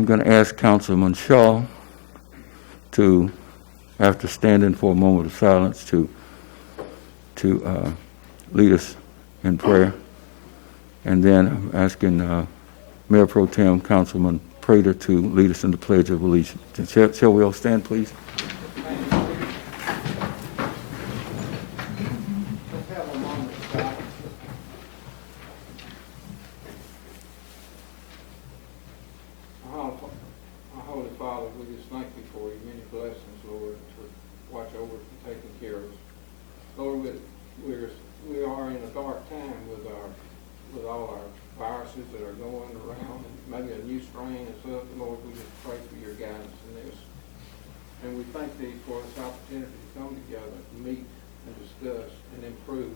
I'm going to ask Councilman Shaw to, after standing for a moment of silence, to lead us in prayer. And then I'm asking Mayor Pro Tem Councilman Prater to lead us in the Pledge of Allegiance. Shall we all stand, please? We are in a dark time with all our viruses that are going around, and maybe a new strain and stuff. Lord, we just pray for your guidance in this, and we thank Thee for this opportunity to come together, meet and discuss and improve.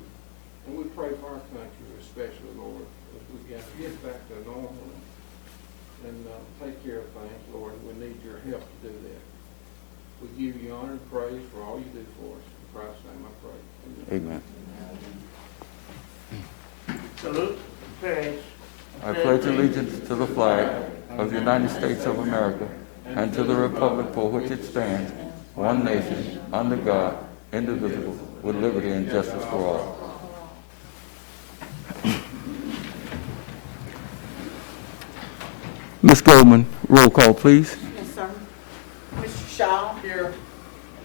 And we pray for our country, especially, Lord, as we get back to normal and take care of things, Lord. We need your help to do that. We give you honor and praise for all you do for us. In Christ's name I pray. Amen. Salute. I pledge allegiance to the flag of the United States of America and to the republic for which it stands, one nation, under God, indivisible, with liberty and justice for all. Ms. Goldman, roll call, please. Yes, sir. Mr. Shaw? Here.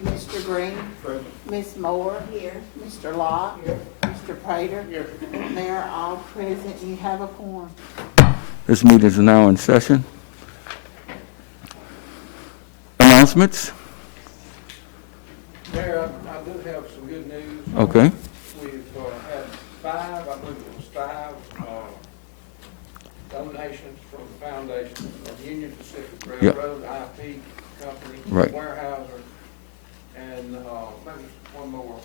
Mr. Green? Present. Ms. Moore? Here. Mr. Locke? Here. Mr. Prater? Here. Mayor, all present. You have a quorum. This meeting is now in session. Announcements? Mayor, I do have some good news. Okay. We've had five donations from the foundation of Union Pacific Railroad, IP Company, Right. Warehouser, and maybe one more,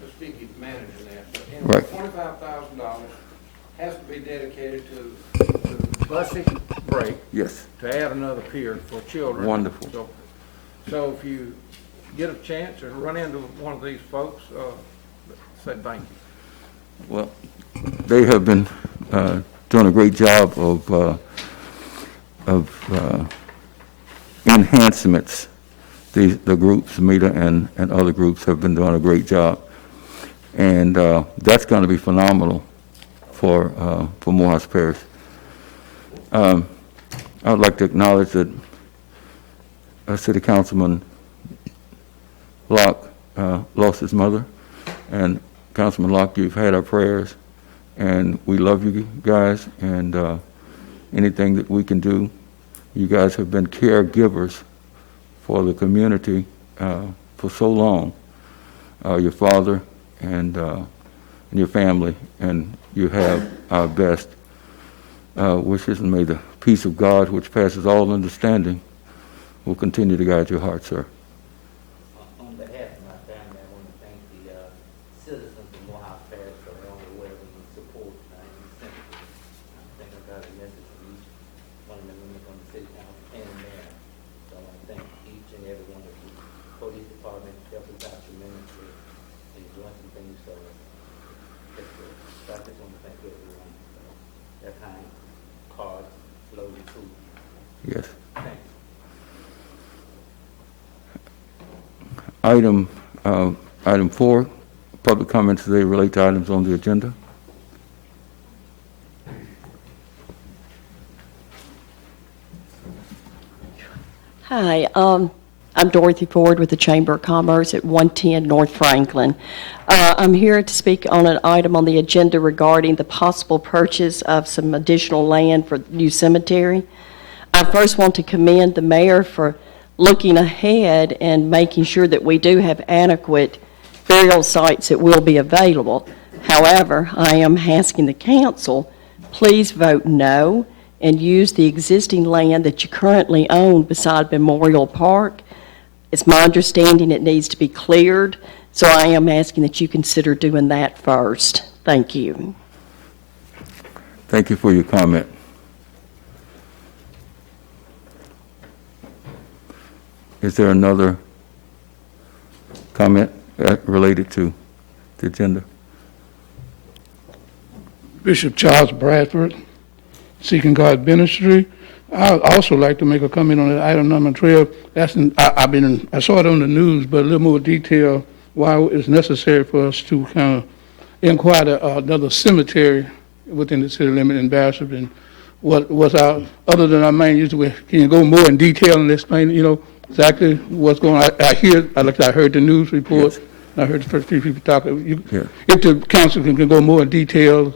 Ms. Vicki managing that. But anyway, Right. $25,000 has to be dedicated to the busing break Yes. to add another pier for children. Wonderful. So if you get a chance or run into one of these folks, say thank you. Well, they have been doing a great job of enhancements. The groups, META and other groups, have been doing a great job, and that's going to be phenomenal for Morehouse Parish. I would like to acknowledge that City Councilman Locke lost his mother, and Councilman Locke, you've had our prayers, and we love you guys, and anything that we can do. You guys have been caregivers for the community for so long, your father and your family, and you have our best wishes, and may the peace of God, which passes all understanding, will continue to guide your heart, sir. On behalf of my family, I want to thank the citizens of Morehouse Parish for their overwhelming support and sympathy. I think I got a message from each one of the members on the city council and the mayor. So I want to thank each and every one of you. Police department helped us out tremendously and doing some things for us. So I just want to thank everyone. Their kind cards flowed through. Yes. Thank you. Item 4, public comments today relate to items on the agenda. Hi, I'm Dorothy Ford with the Chamber of Commerce at 110 North Franklin. I'm here to speak on an item on the agenda regarding the possible purchase of some additional land for the new cemetery. I first want to commend the mayor for looking ahead and making sure that we do have adequate burial sites that will be available. However, I am asking the council, please vote no and use the existing land that you currently own beside Memorial Park. It's my understanding it needs to be cleared, so I am asking that you consider doing that first. Thank you. Thank you for your comment. Is there another comment related to the agenda? Bishop Charles Bradford, Seeking God Ministry, I'd also like to make a comment on that item number 12. I saw it on the news, but a little more detail why it's necessary for us to kind of inquire another cemetery within the city limit in Bastrop, and what's our, other than our main use, can you go more in detail and explain, exactly what's going on? I heard the news report. Yes. I heard the first few people talking. Yeah. If the council can go more in detail,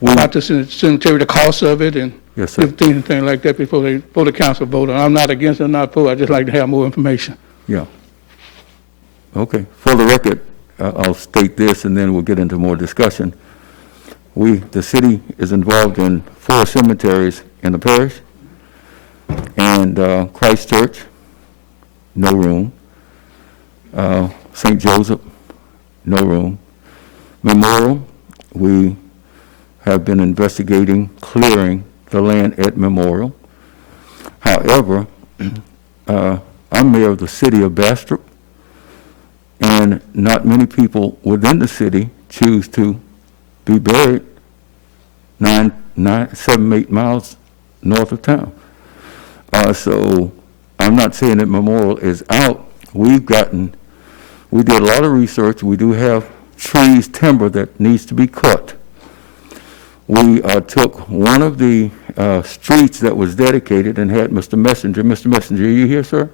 about the cemetery, the cost of it, and Yes, sir. things and things like that before the council vote. I'm not against it, I'm not for it. I just like to have more information. Yeah. Okay. For the record, I'll state this and then we'll get into more discussion. The city is involved in 4 cemeteries in the parish, and Christ Church, no room. St. Joseph, no room. Memorial, we have been investigating clearing the land at Memorial. However, I'm mayor of the city of Bastrop, and not many people within the city choose to be buried 7, 8 miles north of town. So I'm not saying that Memorial is out. We did a lot of research. We do have trees, timber that needs to be cut. We took one of the streets that was dedicated and had Mr. Messenger. Mr. Messenger, are you here, sir?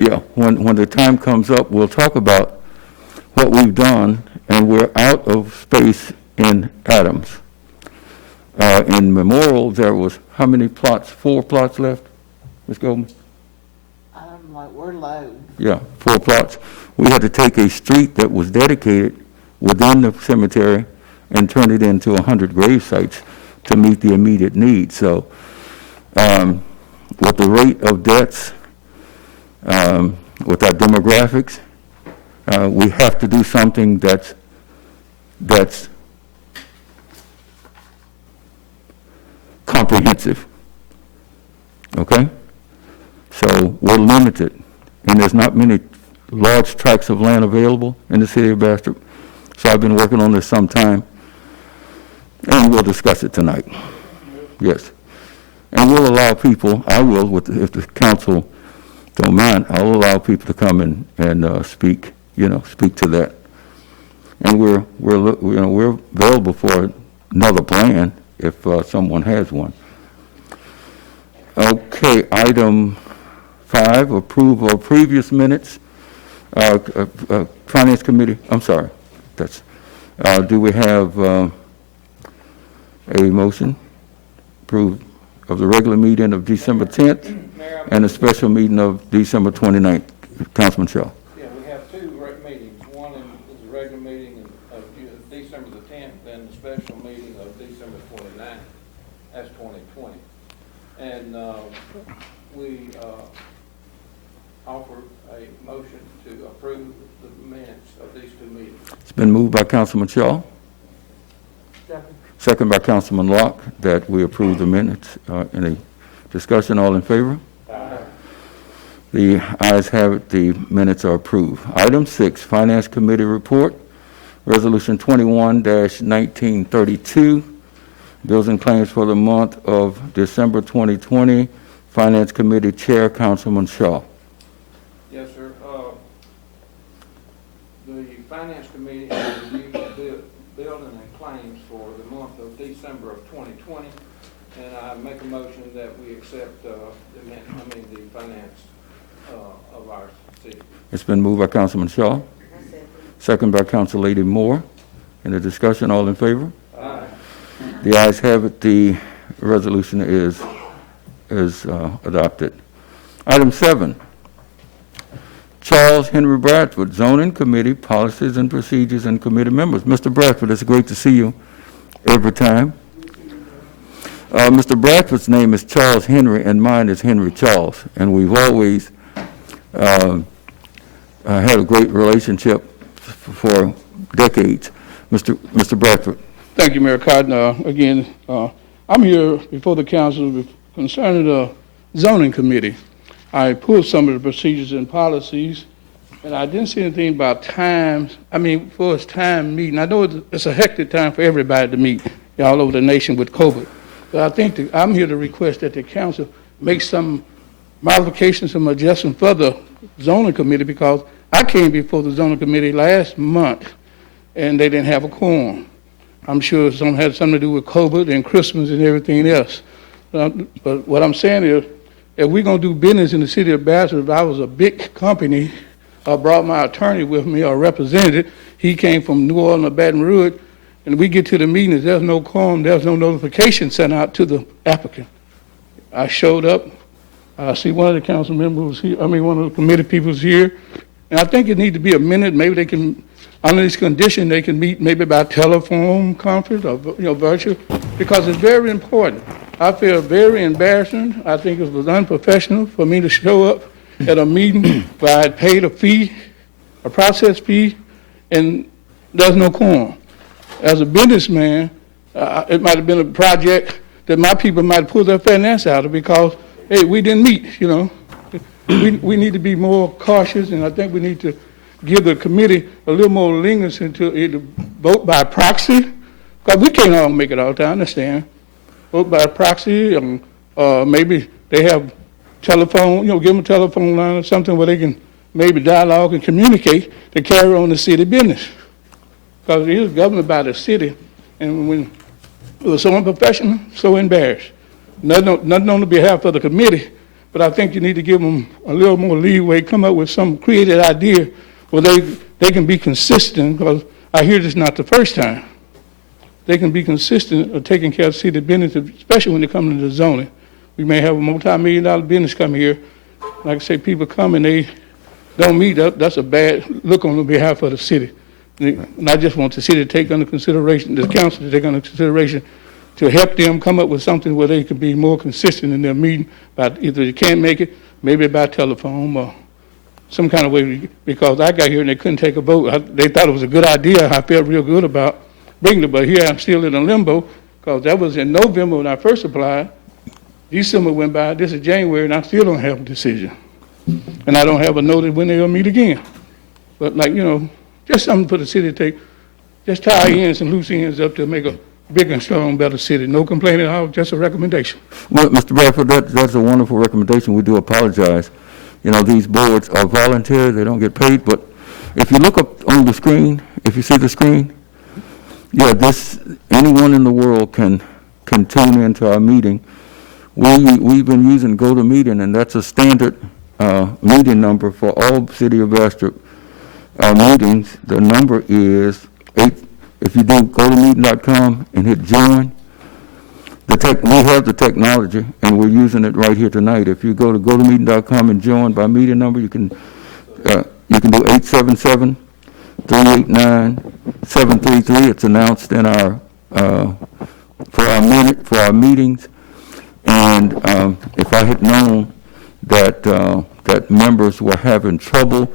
Yeah. When the time comes up, we'll talk about what we've done, and we're out of space in Adams. In Memorial, there was how many plots? 4 plots left, Ms. Goldman? I'm like, we're low. Yeah, 4 plots. We had to take a street that was dedicated within the cemetery and turn it into 100 grave sites to meet the immediate need. So with the rate of deaths, with our demographics, we have to do something that's comprehensive. Okay? So we're limited, and there's not many large tracts of land available in the city of Bastrop. So I've been working on this some time, and we'll discuss it tonight. Yes. And we'll allow people, if the council don't mind, I'll allow people to come and speak to that. And we're available for another plan if someone has one. Okay, item 5, approval of previous minutes. Finance Committee, I'm sorry. Do we have a motion? Approve of the regular meeting of December 10th and a special meeting of December 29th. Councilman Shaw. Yeah, we have 2 meetings. One is a regular meeting of December the 10th, and the special meeting of December 29th. That's 2020. And we offer a motion to approve the minutes of these 2 meetings. It's been moved by Councilman Shaw. Second by Councilman Locke, that we approve the minutes. Any discussion? All in favor? Aye. The ayes have it. The minutes are approved. Item 6, Finance Committee report. Resolution 21-1932. Bills and claims for the month of December 2020. Finance Committee Chair, Councilman Shaw. Yes, sir. The Finance Committee has reviewed the building and claims for the month of December of 2020, and I make a motion that we accept the finance of our city. It's been moved by Councilman Shaw. Second by Council Lady Moore. In the discussion, all in favor? Aye. The ayes have it. The resolution is adopted. Item 7, Charles Henry Bradford, Zoning Committee, Policies and Procedures and Committee Members. Mr. Bradford, it's great to see you every time. Mr. Bradford's name is Charles Henry, and mine is Henry Charles, and we've always had a great relationship for decades. Mr. Bradford. Thank you, Mayor Cotton. Again, I'm here before the council concerning the zoning committee. I pulled some of the procedures and policies, and I didn't see anything about times. For us time meeting. I know it's a hectic time for everybody to meet all over the nation with COVID. But I think I'm here to request that the council make some modifications, some adjustments for the zoning committee, because I came before the zoning committee last month, and they didn't have a quorum. I'm sure some had something to do with COVID and Christmas and everything else. But what I'm saying is, if we're going to do business in the city of Bastrop, if I was a big company, I brought my attorney with me or represented, he came from New Orleans or Baton Rouge, and we get to the meetings, there's no quorum, there's no notification sent out to the applicant. I showed up, I see one of the council members here, one of the committee people is here, and I think it needs to be a minute, maybe they can, under this condition, they can meet maybe by telephone conference or virtual, because it's very important. I feel very embarrassing. I think it was unprofessional for me to show up at a meeting where I had paid a fee, a process fee, and there's no quorum. As a businessman, it might have been a project that my people might pull their finance out of because, hey, we didn't meet, We need to be more cautious, and I think we need to give the committee a little more leniency to either vote by proxy, because we can't all make it all the time, I understand. Vote by proxy, maybe they have telephone, give them a telephone line or something where they can maybe dialogue and communicate to carry on the city business. Because it is governed by the city, and when it was so unprofessional, so embarrassed. Nothing on the behalf of the committee, but I think you need to give them a little more leeway, come up with some creative idea where they can be consistent, because I hear this not the first time. They can be consistent of taking care of city business, especially when they come into the zoning. We may have a multi-million-dollar business come here. Like I say, people come and they don't meet up. That's a bad look on the behalf of the city. And I just want the city to take under consideration, the council to take under consideration to help them come up with something where they can be more consistent in their meeting. But either they can't make it, maybe by telephone or some kind of way, because I got here and they couldn't take a vote. They thought it was a good idea. I felt real good about bringing it, but here I'm still in a limbo, because that was in November when I first applied. December went by, this is January, and I still don't have a decision. And I don't have a notice when they'll meet again. But just something for the city to take, just tie ends and loose ends up to make a bigger and strong, better city. No complaining at all, just a recommendation. Well, Mr. Bradford, that's a wonderful recommendation. We do apologize. These boards are voluntary, they don't get paid, but if you look up on the screen, if you see the screen, anyone in the world can tune into our meeting. We've been using GoToMeeting, and that's a standard meeting number for all City of Bastrop meetings. The number is 8. If you do GoToMeeting.com and hit join, we have the technology, and we're using it right here tonight. If you go to GoToMeeting.com and join by meeting number, you can do 877-389-733. It's announced in our for our meetings. And if I had known that that members were having trouble,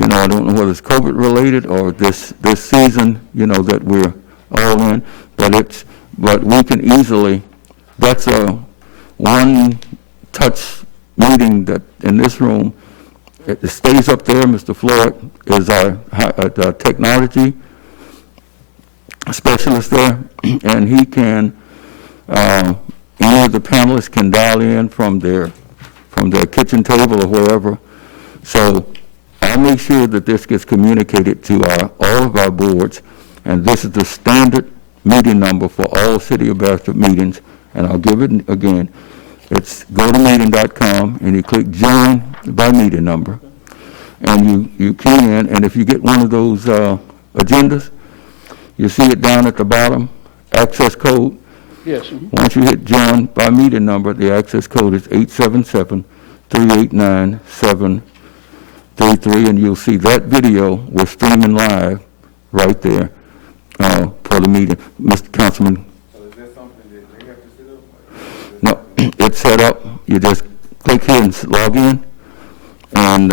I don't know whether it's COVID related or this season, that we're all in, but we can easily. That's a one-touch meeting that in this room. It stays up there. Mr. Floyd is our technology specialist there, and he can, any of the panelists can dial in from their kitchen table or wherever. So I'll make sure that this gets communicated to all of our boards, and this is the standard meeting number for all City of Bastrop meetings, and I'll give it again. It's GoToMeeting.com, and you click join by meeting number, and you key in, and if you get one of those agendas, you see it down at the bottom, access code. Yes. Once you hit join by meeting number, the access code is 877-389-733, and you'll see that video. We're streaming live right there for the meeting. Mr. Councilman. So is that something that they have to set up? No, it's set up. You just click here and log in, and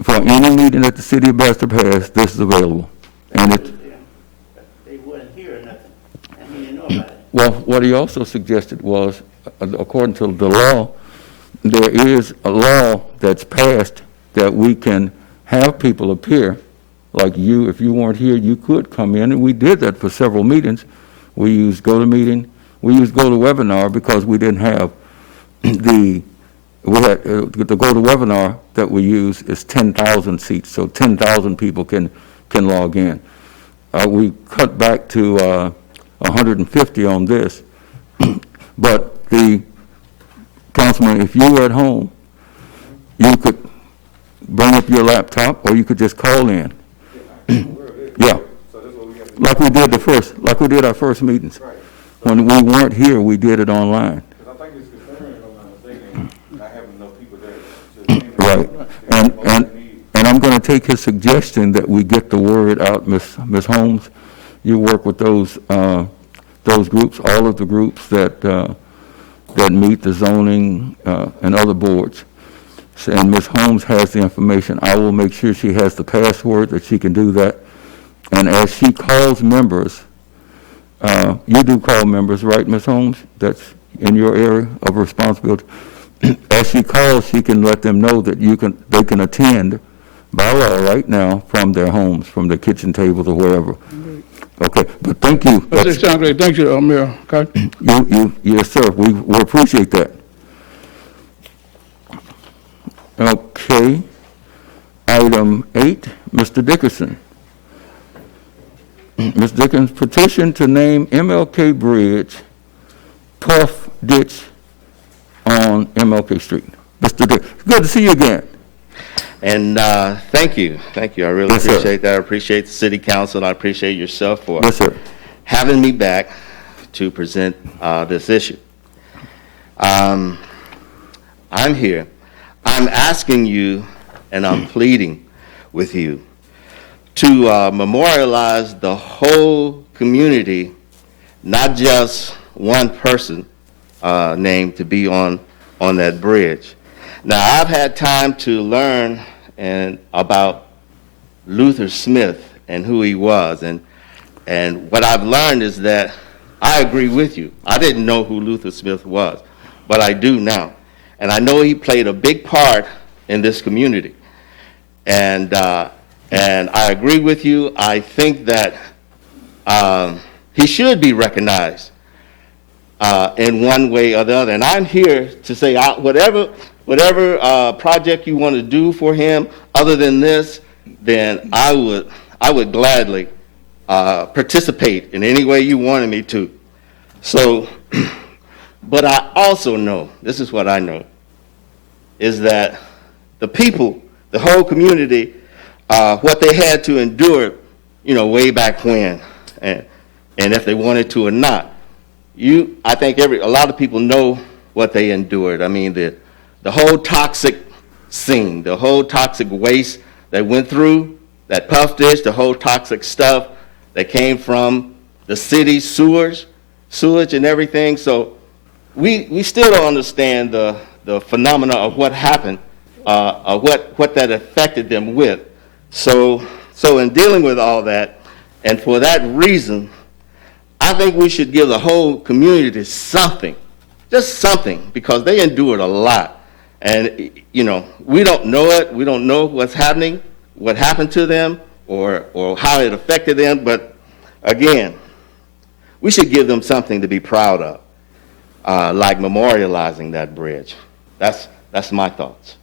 for any meeting that the City of Bastrop has, this is available. And it. They wouldn't hear nothing. I didn't know about it. Well, what he also suggested was, according to the law, there is a law that's passed that we can have people appear like you, if you weren't here, you could come in, and we did that for several meetings. We used GoToMeeting, we used GoToWebinar because we didn't have the GoToWebinar that we use is 10,000 seats, so 10,000 people can log in. We cut back to 150 on this, but the councilman, if you were at home, you could bring up your laptop, or you could just call in. Yeah, So that's what we have to do. like we did our first meetings. Right. When we weren't here, we did it online. Because I think it's concerning, if I'm not mistaken, not having enough people there to. Right, and I'm going to take his suggestion that we get the word out, Ms. Holmes. You work with those groups, all of the groups that meet the zoning and other boards. So, and Ms. Holmes has the information. I will make sure she has the password that she can do that. And as she calls members, you do call members, right, Ms. Holmes? That's in your area of responsibility. As she calls, she can let them know that they can attend by law right now from their homes, from their kitchen tables or wherever. Okay, but thank you. That sounds great. Thank you, Mayor. Okay. Yes, sir. We appreciate that. Okay. Item 8, Mr. Dickerson. Ms. Dickens, petition to name MLK Bridge Puff Ditch on MLK Street. Mr. Dickens, good to see you again. And thank you. I really Yes, sir. appreciate that. I appreciate the city council, and I appreciate yourself for Yes, sir. having me back to present this issue. I'm here. I'm asking you, and I'm pleading with you to memorialize the whole community, not just one person named to be on that bridge. Now, I've had time to learn about Luther Smith and who he was, and what I've learned is that I agree with you. I didn't know who Luther Smith was, but I do now. And I know he played a big part in this community. And I agree with you. I think that he should be recognized in one way or the other. And I'm here to say whatever project you want to do for him other than this, then I would gladly participate in any way you wanted me to. So, but I also know, this is what I know, is that the people, the whole community, what they had to endure, way back when, and if they wanted to or not. I think a lot of people know what they endured. I mean, the whole toxic scene, the whole toxic waste that went through that puff dish, the whole toxic stuff that came from the city sewage and everything. So we still don't understand the phenomena of what happened, what that affected them with. So in dealing with all that, and for that reason, I think we should give the whole community something, just something, because they endured a lot. And, we don't know it. We don't know what's happening, what happened to them, or how it affected them. But, again, we should give them something to be proud of, like memorializing that bridge. That's my thoughts.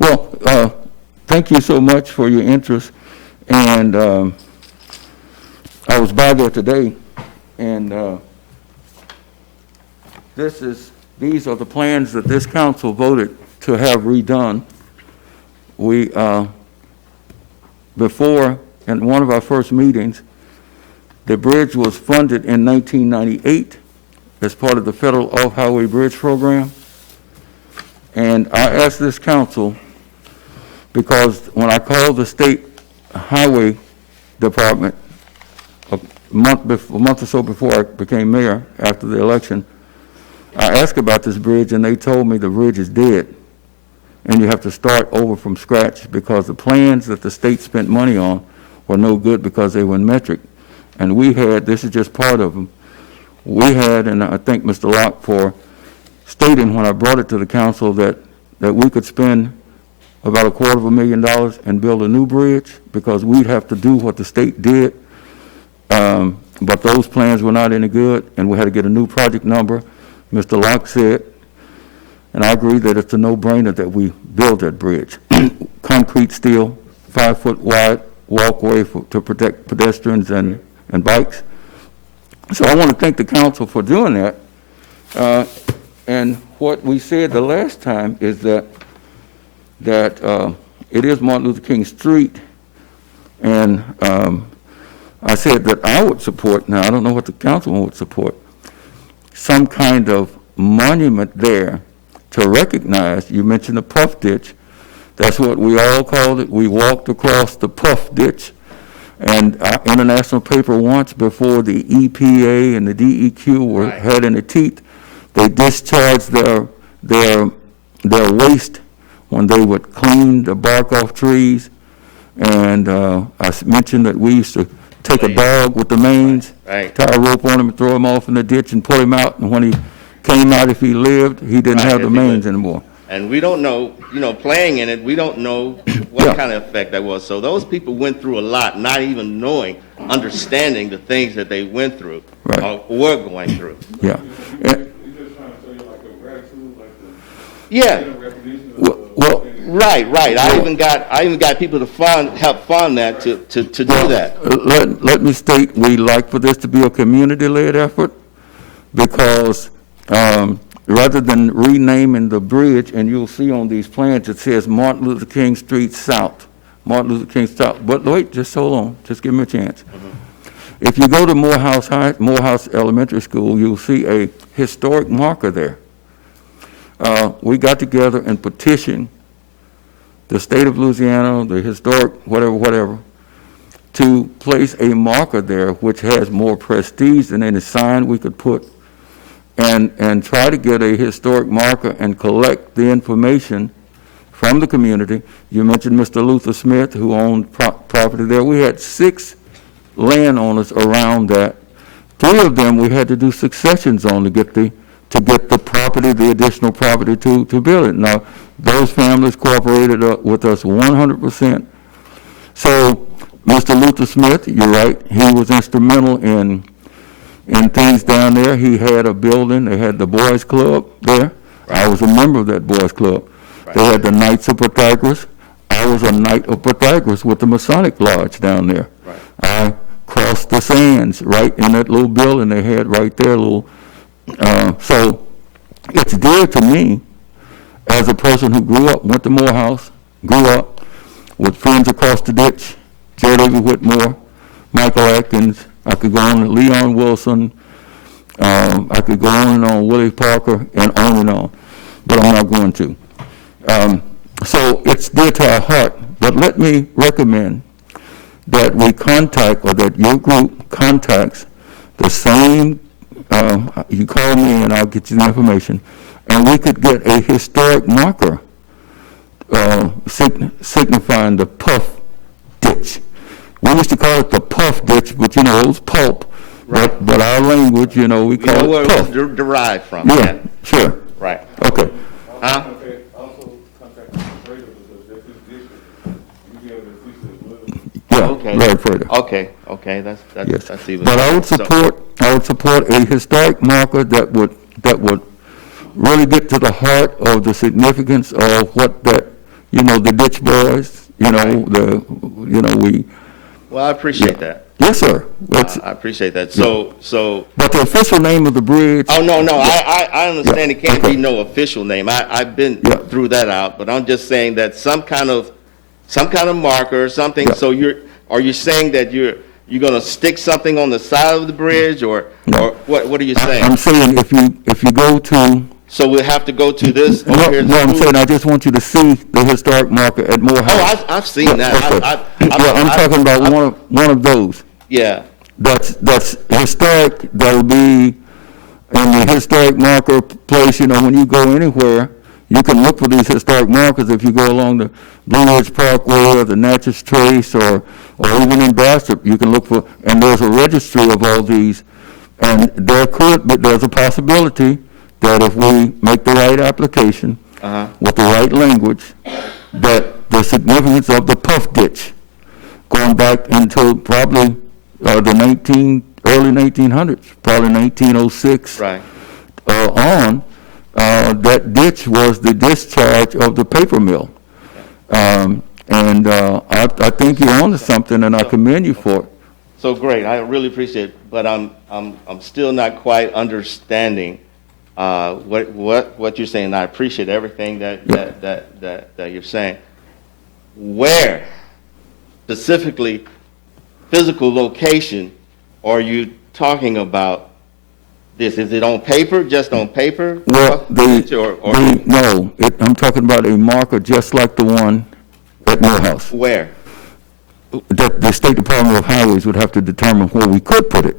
Well, thank you so much for your interest. And I was by there today, and these are the plans that this council voted to have redone. We, before, in one of our first meetings, the bridge was funded in 1998 as part of the federal off-highway bridge program. And I asked this council, because when I called the state highway department a month or so before I became mayor after the election, I asked about this bridge, and they told me the bridge is dead, and you have to start over from scratch because the plans that the state spent money on were no good because they were in metric. And we had, this is just part of them, we had, and I thank Mr. Locke for stating when I brought it to the council that we could spend about $250,000 and build a new bridge because we'd have to do what the state did. But those plans were not any good, and we had to get a new project number. Mr. Locke said, and I agree that it's a no-brainer that we build that bridge. Concrete steel, 5-foot wide walkway to protect pedestrians and bikes. So I want to thank the council for doing that. And what we said the last time is that it is Martin Luther King Street, and I said that I would support, now I don't know what the councilman would support, some kind of monument there to recognize, you mentioned the puff ditch, that's what we all called it. We walked across the puff ditch, and our international paper once before the EPA and the DEQ had any teeth, they discharged their waste when they would clean the bark off trees. And I mentioned that we used to take a dog with the manes, tie a rope on him and throw him off in the ditch and pull him out. And when he came out, if he lived, he didn't have the manes anymore. And we don't know, playing in it, we don't know what kind of effect that was. So those people went through a lot, not even knowing, understanding the things that they went through or were going through. Yeah. Yeah. Well, right. I even got people to help fund that to do that. Let me state, we like for this to be a community-led effort because rather than renaming the bridge, and you'll see on these plans, it says Martin Luther King Street South. Martin Luther King South. But wait, just hold on. Just give me a chance. Mm-hmm. If you go to Morehouse Elementary School, you'll see a historic marker there. We got together and petitioned the state of Louisiana, the historic whatever, to place a marker there which has more prestige than any sign we could put, and try to get a historic marker and collect the information from the community. You mentioned Mr. Luther Smith, who owned property there. We had 6 landowners around that. 3 of them we had to do successions on to get the property, the additional property to build it. Now, those families cooperated with us 100%. So, Mr. Luther Smith, you're right, he was instrumental in things down there. He had a building, they had the Boys Club there. I was a member of that Boys Club. They had the Knights of Pythagoras. I was a Knight of Pythagoras with the Masonic Lodge down there. I crossed the sands right in that little building they had right there, so it's dear to me as a person who grew up, went to Morehouse, grew up with friends across the ditch, J. David Whitmore, Michael Atkins. I could go on to Leon Wilson. I could go on and on, Willie Parker, and on, but I'm not going to. So it's dear to our heart, but let me recommend that we contact, or that your group contacts the same, you call me and I'll get you the information, and we could get a historic marker signifying the puff ditch. We used to call it the puff ditch, but it was pulp. Right. But our language, we call it puff. Where it was derived from. Yeah, sure. Right. Okay. Huh? Also contact the freighter because that's his district. You be able to fix it. Yeah, Okay. Larry Freighter. Okay, that's Yes. that's even. But I would support a historic marker that would really get to the heart of the significance of what that, the ditch boys, we. Well, I appreciate that. Yes, sir. I appreciate that. So. But the official name of the bridge. Oh, no, I understand it can't be no official name. I've been through that out, but I'm just saying that some kind of marker or something. Yeah. So are you saying that you're going to stick something on the side of the bridge or what are you saying? I'm saying if you go to. So we'll have to go to this? No, I'm saying I just want you to see the historic marker at Morehouse. Oh, I've seen that. Okay. I'm talking about one of those. Yeah. That's historic. That'll be in the historic marker place. When you go anywhere, you can look for these historic markers. If you go along the Blue Ridge Parkway or the Natchez Trace or even in Bastrop, you can look for. And there's a registry of all these. And there's a possibility that if we make the right application with the right language, that the significance of the puff ditch, going back into probably early 1900s, probably 1906 Right. on. That ditch was the discharge of the paper mill. I think you're onto something, and I commend you for it. So great, I really appreciate it, but I'm still not quite understanding what you're saying. I appreciate everything that you're saying. Where specifically, physical location, are you talking about this? Is it on paper, just on paper? Well, no, I'm talking about a marker just like the one at Morehouse. Where? That the State Department of Highways would have to determine where we could put it,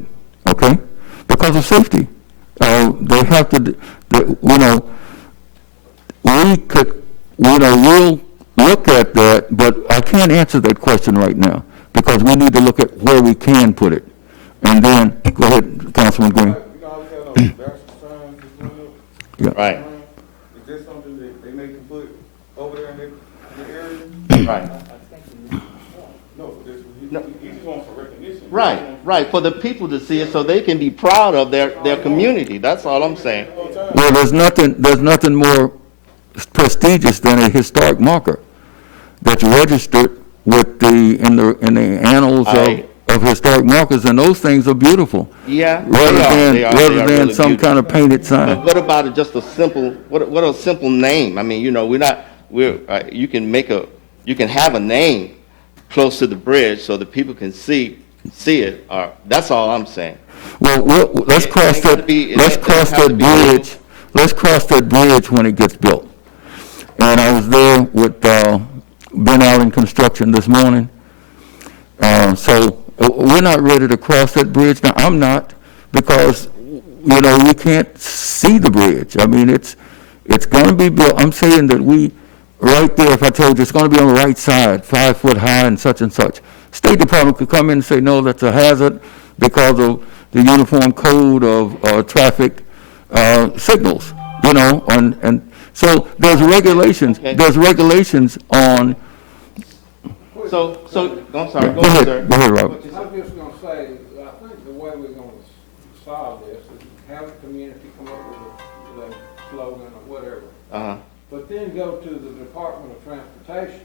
okay? Because of safety. They have to, we could, we'll look at that, but I can't answer that question right now because we need to look at where we can put it. And then, go ahead, Councilman Green. You know, we have those signs as well. Yeah. Right, Is this something that they may can put over there in the area? right. No, this, he just wants for recognition. Right, for the people to see it so they can be proud of their community. That's all I'm saying. Well, there's nothing more prestigious than a historic marker that's registered with in the annals of historic markers, and those things are beautiful. Yeah, Rather than really some beautiful. kind of painted sign. But what about just a simple, what a simple name? I mean, you can have a name close to the bridge so that people can see it, or, that's all I'm saying. Well, let's cross that bridge. Let's cross that bridge when it gets built. And I was there with Ben Allen Construction this morning. So we're not ready to cross that bridge now. I'm not, because we can't see the bridge. I mean, it's going to be built. I'm saying that right there, if I told you it's going to be on the right side, 5 foot high and such, State Department could come in and say, no, that's a hazard because of the uniform code of traffic signals, and so there's regulations. Okay. There's regulations on. So, I'm sorry, Go ahead, sir. Robert. I'm just gonna say, I think the way we're gonna solve this is have the community come up with a slogan or whatever. Uh-huh. But then go to the Department of Transportation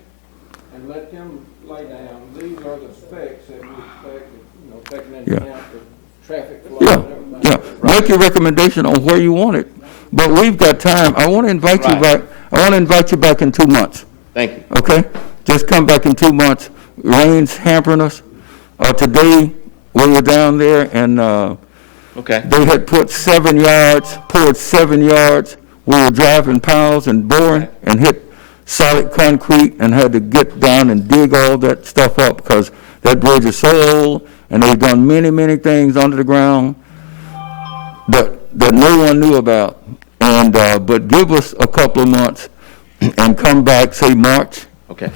and let them lay down, these are the specs that we expect, taking into account the traffic flow Yeah, and everything. yeah. Make your recommendation on where you want it, but we've got time. I want to invite you back. I want to invite you back in 2 months. Thank you. Okay? Just come back in 2 months. Rain's hampering us. Today, we were down there, and Okay. they had poured 7 yards. We were driving piles and boring and hit solid concrete and had to get down and dig all that stuff up because that bridge is so old, and they've done many, many things under the ground that no one knew about. And but give us a couple of months and come back, say March, Okay.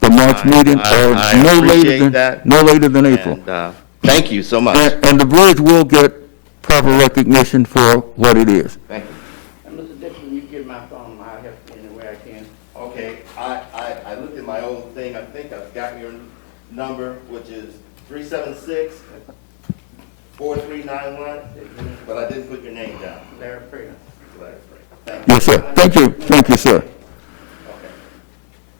the March meeting, or I no later than April. And, thank you so much. And the bridge will get proper recognition for what it is. Thank you. And Mr. Dixon, you get my phone, I'll help you any way I can. Okay, I looked at my old thing. I think I've got your number, which is 376-4391, but I didn't put your name down. Larry Prater. Thank you. Yes, sir. Thank you, sir.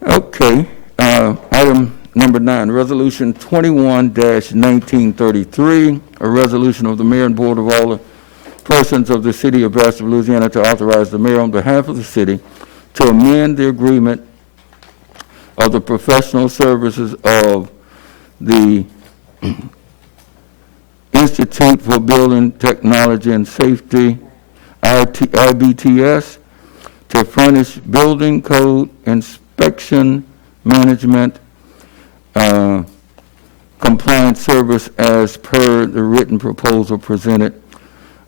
Okay, item number 9, Resolution 21-1933, a resolution of the Mayor and Board of all the persons of the City of Bastrop, Louisiana, to authorize the mayor on behalf of the city to amend the agreement of the professional services of the Institute for Building Technology and Safety, IBTS, to furnish building code inspection management compliance service as per the written proposal presented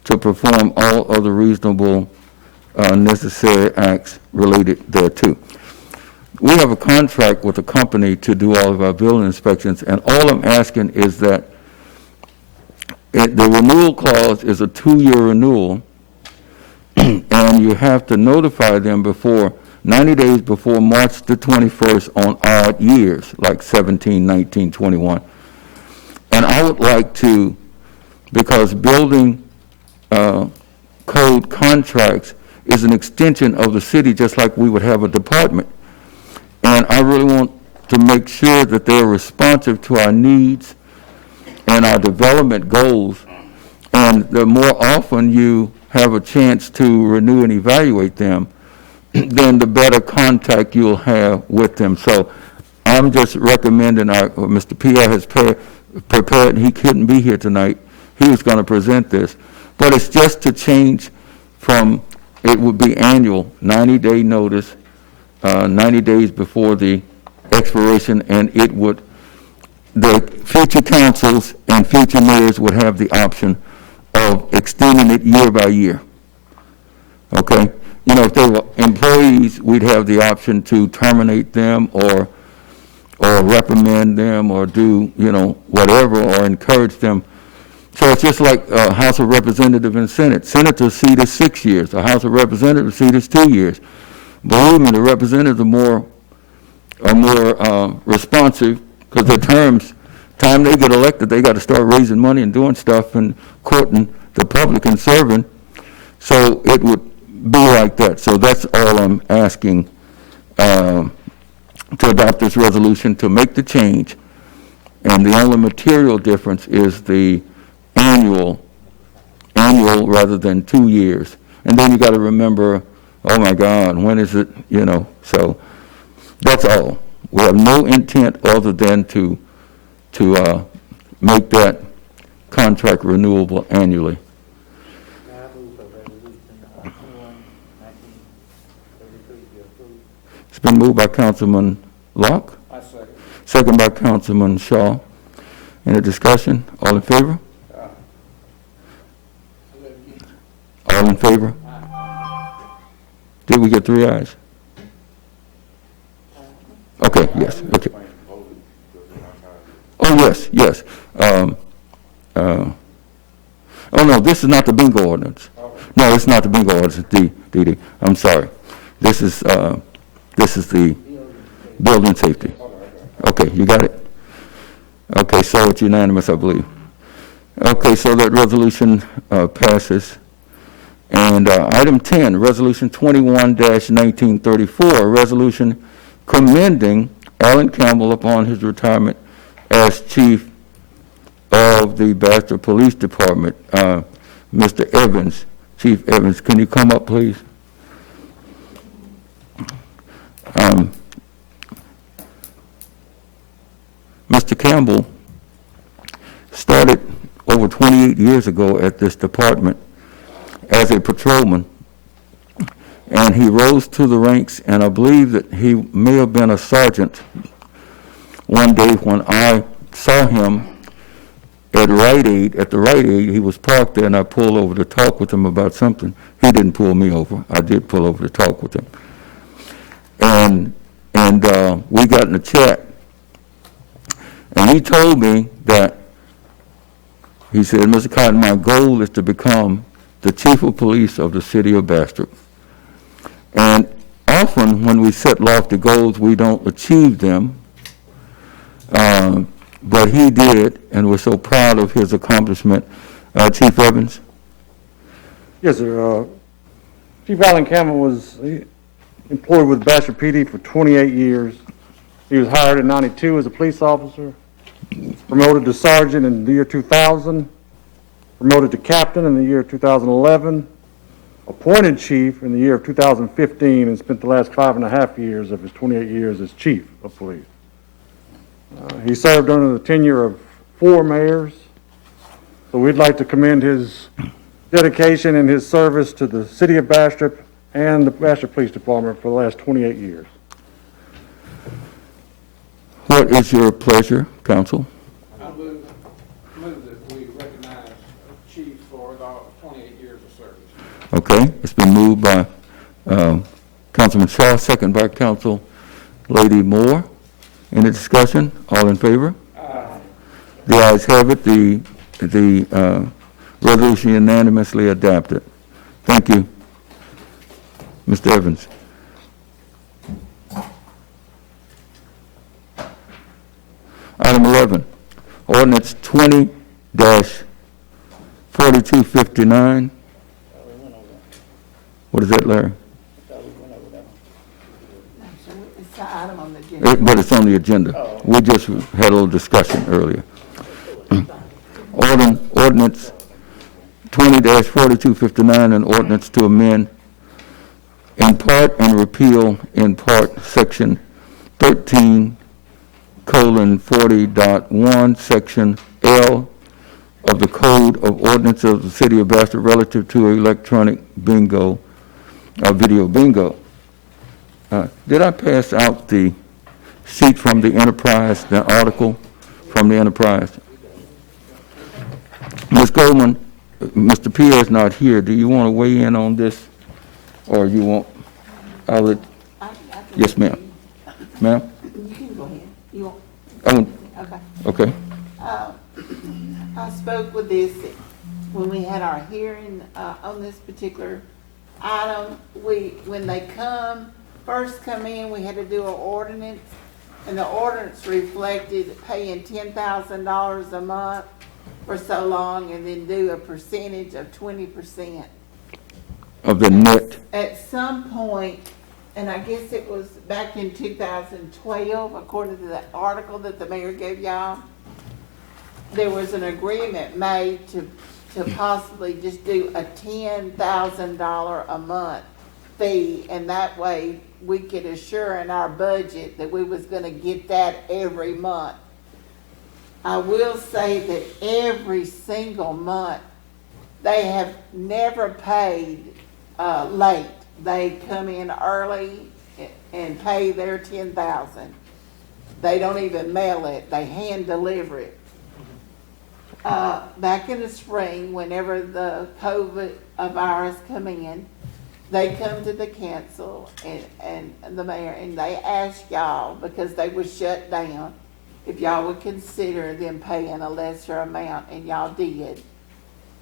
to perform all other reasonable necessary acts related thereto. We have a contract with a company to do all of our building inspections, and all I'm asking is that the renewal clause is a 2-year renewal, and you have to notify them before 90 days before March the 21st on odd years, like 17, 19, 21. And I would like to, because building code contracts is an extension of the city, just like we would have a department. And I really want to make sure that they're responsive to our needs and our development goals. And the more often you have a chance to renew and evaluate them, then the better contact you'll have with them. So I'm just recommending Mr. Pierre has prepared, he couldn't be here tonight. He was going to present this. But it's just to change from, it would be annual, 90-day notice, 90 days before the expiration, and it would, the future councils and future mayors would have the option of extending it year by year. Okay? You know, if they were employees, we'd have the option to terminate them or reprimand them or do, you know, whatever, or encourage them. So it's just like a House of Representatives and Senate. Senators seat is 6 years. A House of Representatives seat is 2 years. Believe me, the representatives are more responsive, because their terms, time they get elected, they got to start raising money and doing stuff and courting the public and serving. So it would be like that. So that's all I'm asking, to adopt this resolution, to make the change. And the only material difference is the annual rather than 2 years. And then you got to remember, oh my God, when is it, you know? So that's all. We have no intent other than to make that contract renewable annually. Now I move for resolution 1933 be approved. It's been moved by Councilman Locke, I second. second by Councilman Shaw. Any discussion? All in favor? All in favor? Did we get 3 ayes? Okay, yes, okay. Oh, yes, yes. Oh, no, this is not the bingo ordinance. No, it's not the bingo ordinance, D. I'm sorry. This is the building safety. Okay, you got it? Okay, so it's unanimous, I believe. Okay, so that resolution passes. And item 10, Resolution 21-1934, a resolution commending Alan Campbell upon his retirement as chief of the Bastrop Police Department. Mr. Evans, Chief Evans, can you come up, please? Mr. Campbell started over 28 years ago at this department as a patrolman, and he rose to the ranks, and I believe that he may have been a sergeant one day when I saw him at the Rite Aid. He was parked there, and I pulled over to talk with him about something. He didn't pull me over. I did pull over to talk with him. And we got in a chat, and he told me that, he said, Mr. Cotton, my goal is to become the chief of police of the city of Bastrop. And often when we set lofty goals, we don't achieve them. But he did, and we're so proud of his accomplishment. Chief Evans? Yes, sir. Chief Alan Campbell was employed with Bastrop PD for 28 years. He was hired in '92 as a police officer, promoted to sergeant in the year 2000, promoted to captain in the year 2011, appointed chief in the year of 2015, and spent the last 5.5 years of his 28 years as chief of police. He served under the tenure of 4 mayors, so we'd like to commend his dedication and his service to the city of Bastrop and the Bastrop Police Department for the last 28 years. What is your pleasure, council? I move that we recognize Chief for the 28 years of service. Okay, it's been moved by Councilman Shaw, second by Council Lady Moore. Any discussion? All in favor? Aye. The ayes have it. The resolution unanimously adopted. Thank you, Mr. Evans. Item 11, ordinance 20-4259. What is that, Larry? It's an item on the agenda. But it's on the agenda. We just had a little discussion earlier. Ordinance 20-4259, an ordinance to amend in part and repeal in part section 13:40.1, section L of the Code of Ordinances of the City of Bastrop relative to electronic bingo, video bingo. Did I pass out the sheet from the Enterprise, the article from the Enterprise? Ms. Goldman, Mr. Pierre's not here. Do you want to weigh in on this? Or you want, yes, ma'am. Ma'am? You can go ahead. You want, Oh, okay. okay. I spoke with this when we had our hearing on this particular item. When they first come in, we had to do an ordinance, and the ordinance reflected paying $10,000 a month for so long, and then do a percentage of 20%. Of the net. At some point, and I guess it was back in 2012, according to the article that the mayor gave y'all, there was an agreement made to possibly just do a $10,000 a month fee, and that way we could assure in our budget that we was gonna get that every month. I will say that every single month, they have never paid late. They come in early and pay their $10,000. They don't even mail it, they hand deliver it. Back in the spring, whenever the COVID virus come in, they come to the council and the mayor, and they ask y'all, because they were shut down, if y'all would consider them paying a lesser amount, and y'all did.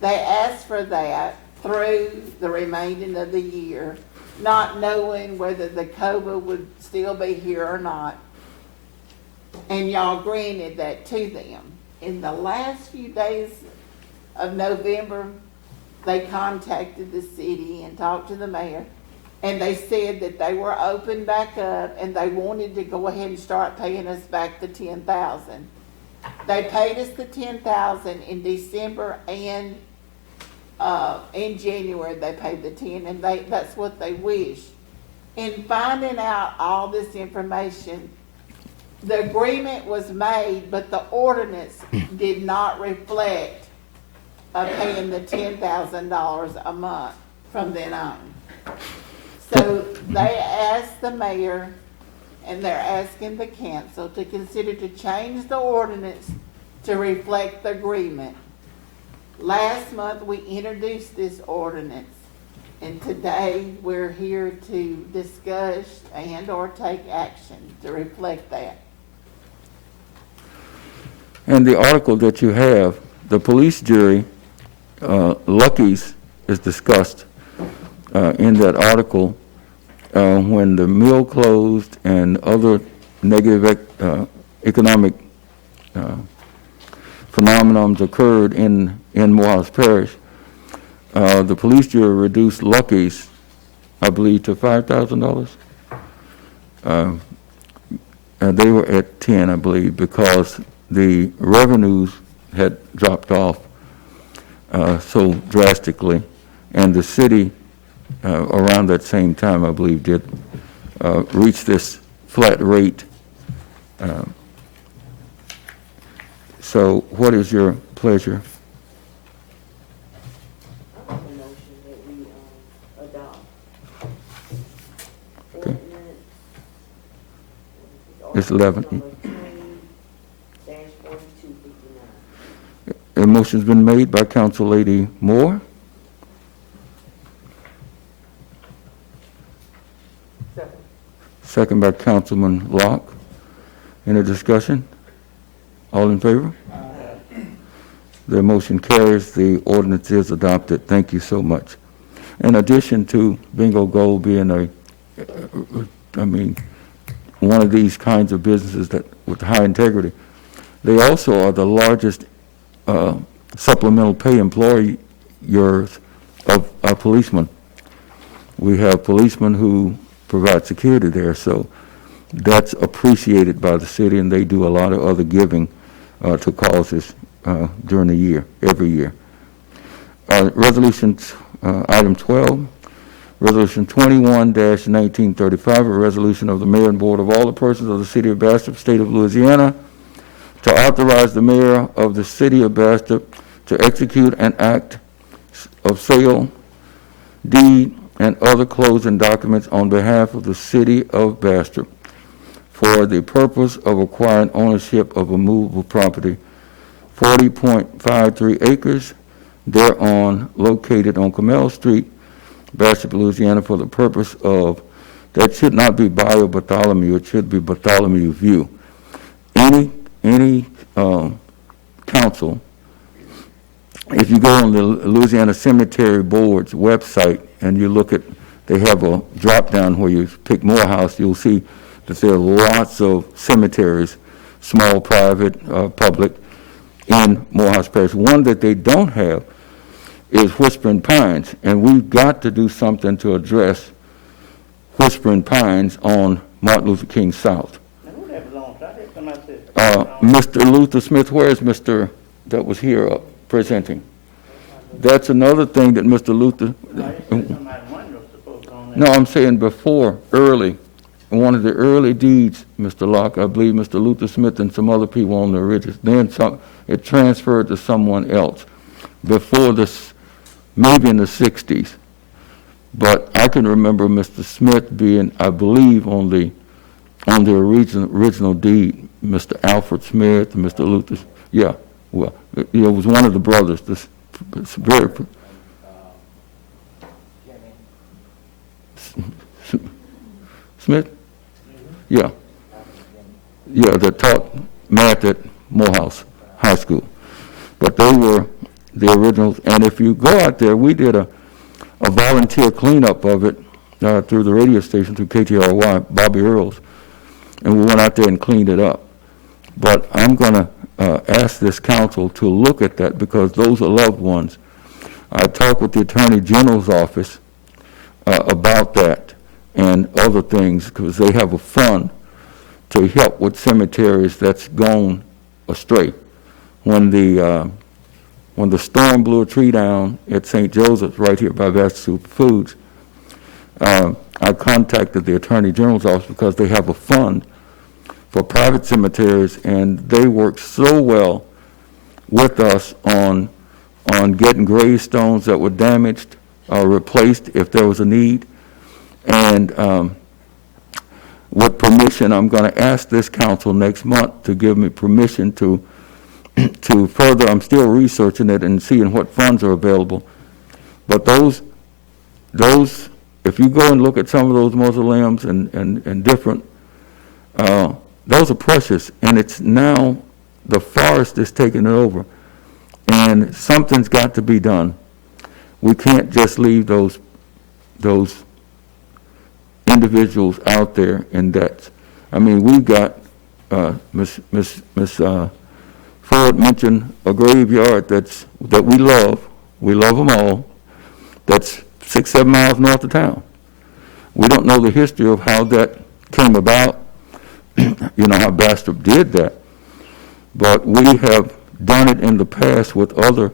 They asked for that through the remaining of the year, not knowing whether the COVID would still be here or not. And y'all granted that to them. In the last few days of November, they contacted the city and talked to the mayor, and they said that they were open back up and they wanted to go ahead and start paying us back the $10,000. They paid us the $10,000 in December, and in January they paid the $10,000, and that's what they wish. In finding out all this information, the agreement was made, but the ordinance did not reflect paying the $10,000 a month from then on. So they asked the mayor, and they're asking the council to consider to change the ordinance to reflect the agreement. Last month, we introduced this ordinance, and today we're here to discuss and/or take action to reflect that. And the article that you have, the police jury, Lucky's is discussed in that article when the mill closed and other negative economic phenomenons occurred in Morehouse Parish. The police jury reduced Lucky's, I believe, to $5,000. They were at 10, I believe, because the revenues had dropped off so drastically, and the city around that same time, I believe, did reach this flat rate. So what is your pleasure? I make a motion that we adopt Okay. ordinance. It's 11. Number 20-4259. A motion's been made by Council Lady Moore, second by Councilman Locke. Any discussion? All in favor? The motion carries. The ordinance is adopted. Thank you so much. In addition to Bingo Gold being one of these kinds of businesses that with high integrity, They also are the largest supplemental pay employers of our policemen. We have policemen who provide security there, so that's appreciated by the city, and they do a lot of other giving to causes during the year, every year. Resolutions, item 12, Resolution 21-1935, a resolution of the mayor and board of all the persons of the city of Bastrop, state of Louisiana, to authorize the mayor of the city of Bastrop to execute an act of sale, deed, and other closing documents on behalf of the city of Bastrop for the purpose of acquiring ownership of a movable property, 40.53 acres thereon, located on Camel Street, Bastrop, Louisiana, for the purpose of, that should not be Bio Bartholomew, it should be Bartholomew View. Any council, if you go on the Louisiana Cemetery Board's website and you look at, they have a drop down where you pick Morehouse, you'll see that there are lots of cemeteries, small, private, public, in Morehouse Parish. One that they don't have is Whispering Pines, and we've got to do something to address Whispering Pines on Martin Luther King South. Now, who that belongs to? I heard somebody say. Mr. Luther Smith, where's Mr. that was here presenting? That's another thing that Mr. Luther, Somebody wonder was supposed to own that. no, I'm saying before, early, one of the early deeds, Mr. Locke, I believe Mr. Luther Smith and some other people on the original, then it transferred to someone else before this, maybe in the 60s. But I can remember Mr. Smith being, I believe, on the original deed, Mr. Alfred Smith and Mr. Luther, yeah, well, it was one of the brothers, this very, Smith? Yeah. Yeah, that taught math at Morehouse High School. But they were the originals, and if you go out there, we did a volunteer cleanup of it through the radio station, through KTRY, Bobby Earls, and we went out there and cleaned it up. But I'm going to ask this council to look at that because those are loved ones. I talked with the Attorney General's office about that and other things because they have a fund to help with cemeteries that's gone astray. When the storm blew a tree down at St. Joseph's right here by Vast Foods, I contacted the Attorney General's office because they have a fund for private cemeteries, and they work so well with us on getting gravestones that were damaged or replaced if there was a need. And with permission, I'm going to ask this council next month to give me permission to further, I'm still researching it and seeing what funds are available. But those, if you go and look at some of those mausoleums and different, those are precious, and it's now the forest is taking it over, and something's got to be done. We can't just leave those individuals out there in that. I mean, we've got Miss Ford mentioned a graveyard that we love. We love them all. That's 6-7 miles north of town. We don't know the history of how that came about. You know how Bastrop did that, but we have done it in the past with other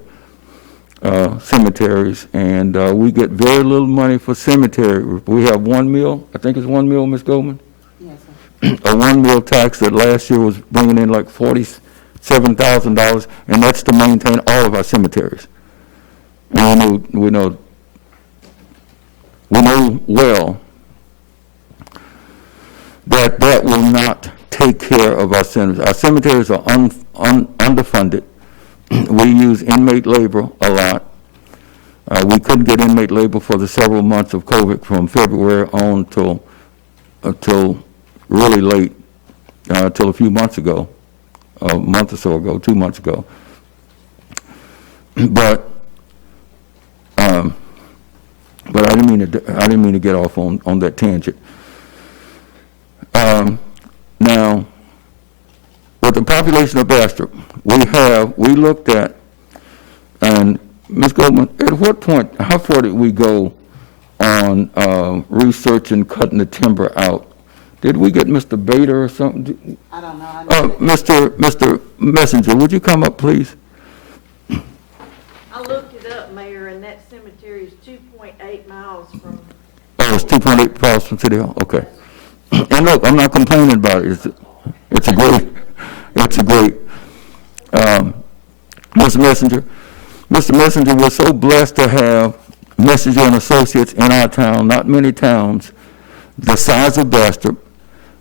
cemeteries, and we get very little money for cemetery. We have 1 mil, I think it's 1 mil, Ms. Goldman? Yes, sir. A 1 mil tax that last year was bringing in like $47,000, and that's to maintain all of our cemeteries. And we know well that will not take care of our cemeteries. Our cemeteries are underfunded. We use inmate labor a lot. We couldn't get inmate labor for the several months of COVID from February on till really late, till a few months ago, a month or so ago, 2 months ago. But I didn't mean to get off on that tangent. Now, with the population of Bastrop, we looked at, and Ms. Goldman, at what point, how far did we go on researching cutting the timber out? Did we get Mr. Bader or something? I don't know. Mr. Messenger, would you come up, please? I looked it up, Mayor, and that cemetery is 2.8 miles from. Oh, it's 2.8 miles from City Hall, okay. And look, I'm not complaining about it. It's a great, Mr. Messenger. Mr. Messenger, we're so blessed to have Messenger and Associates in our town. Not many towns the size of Bastrop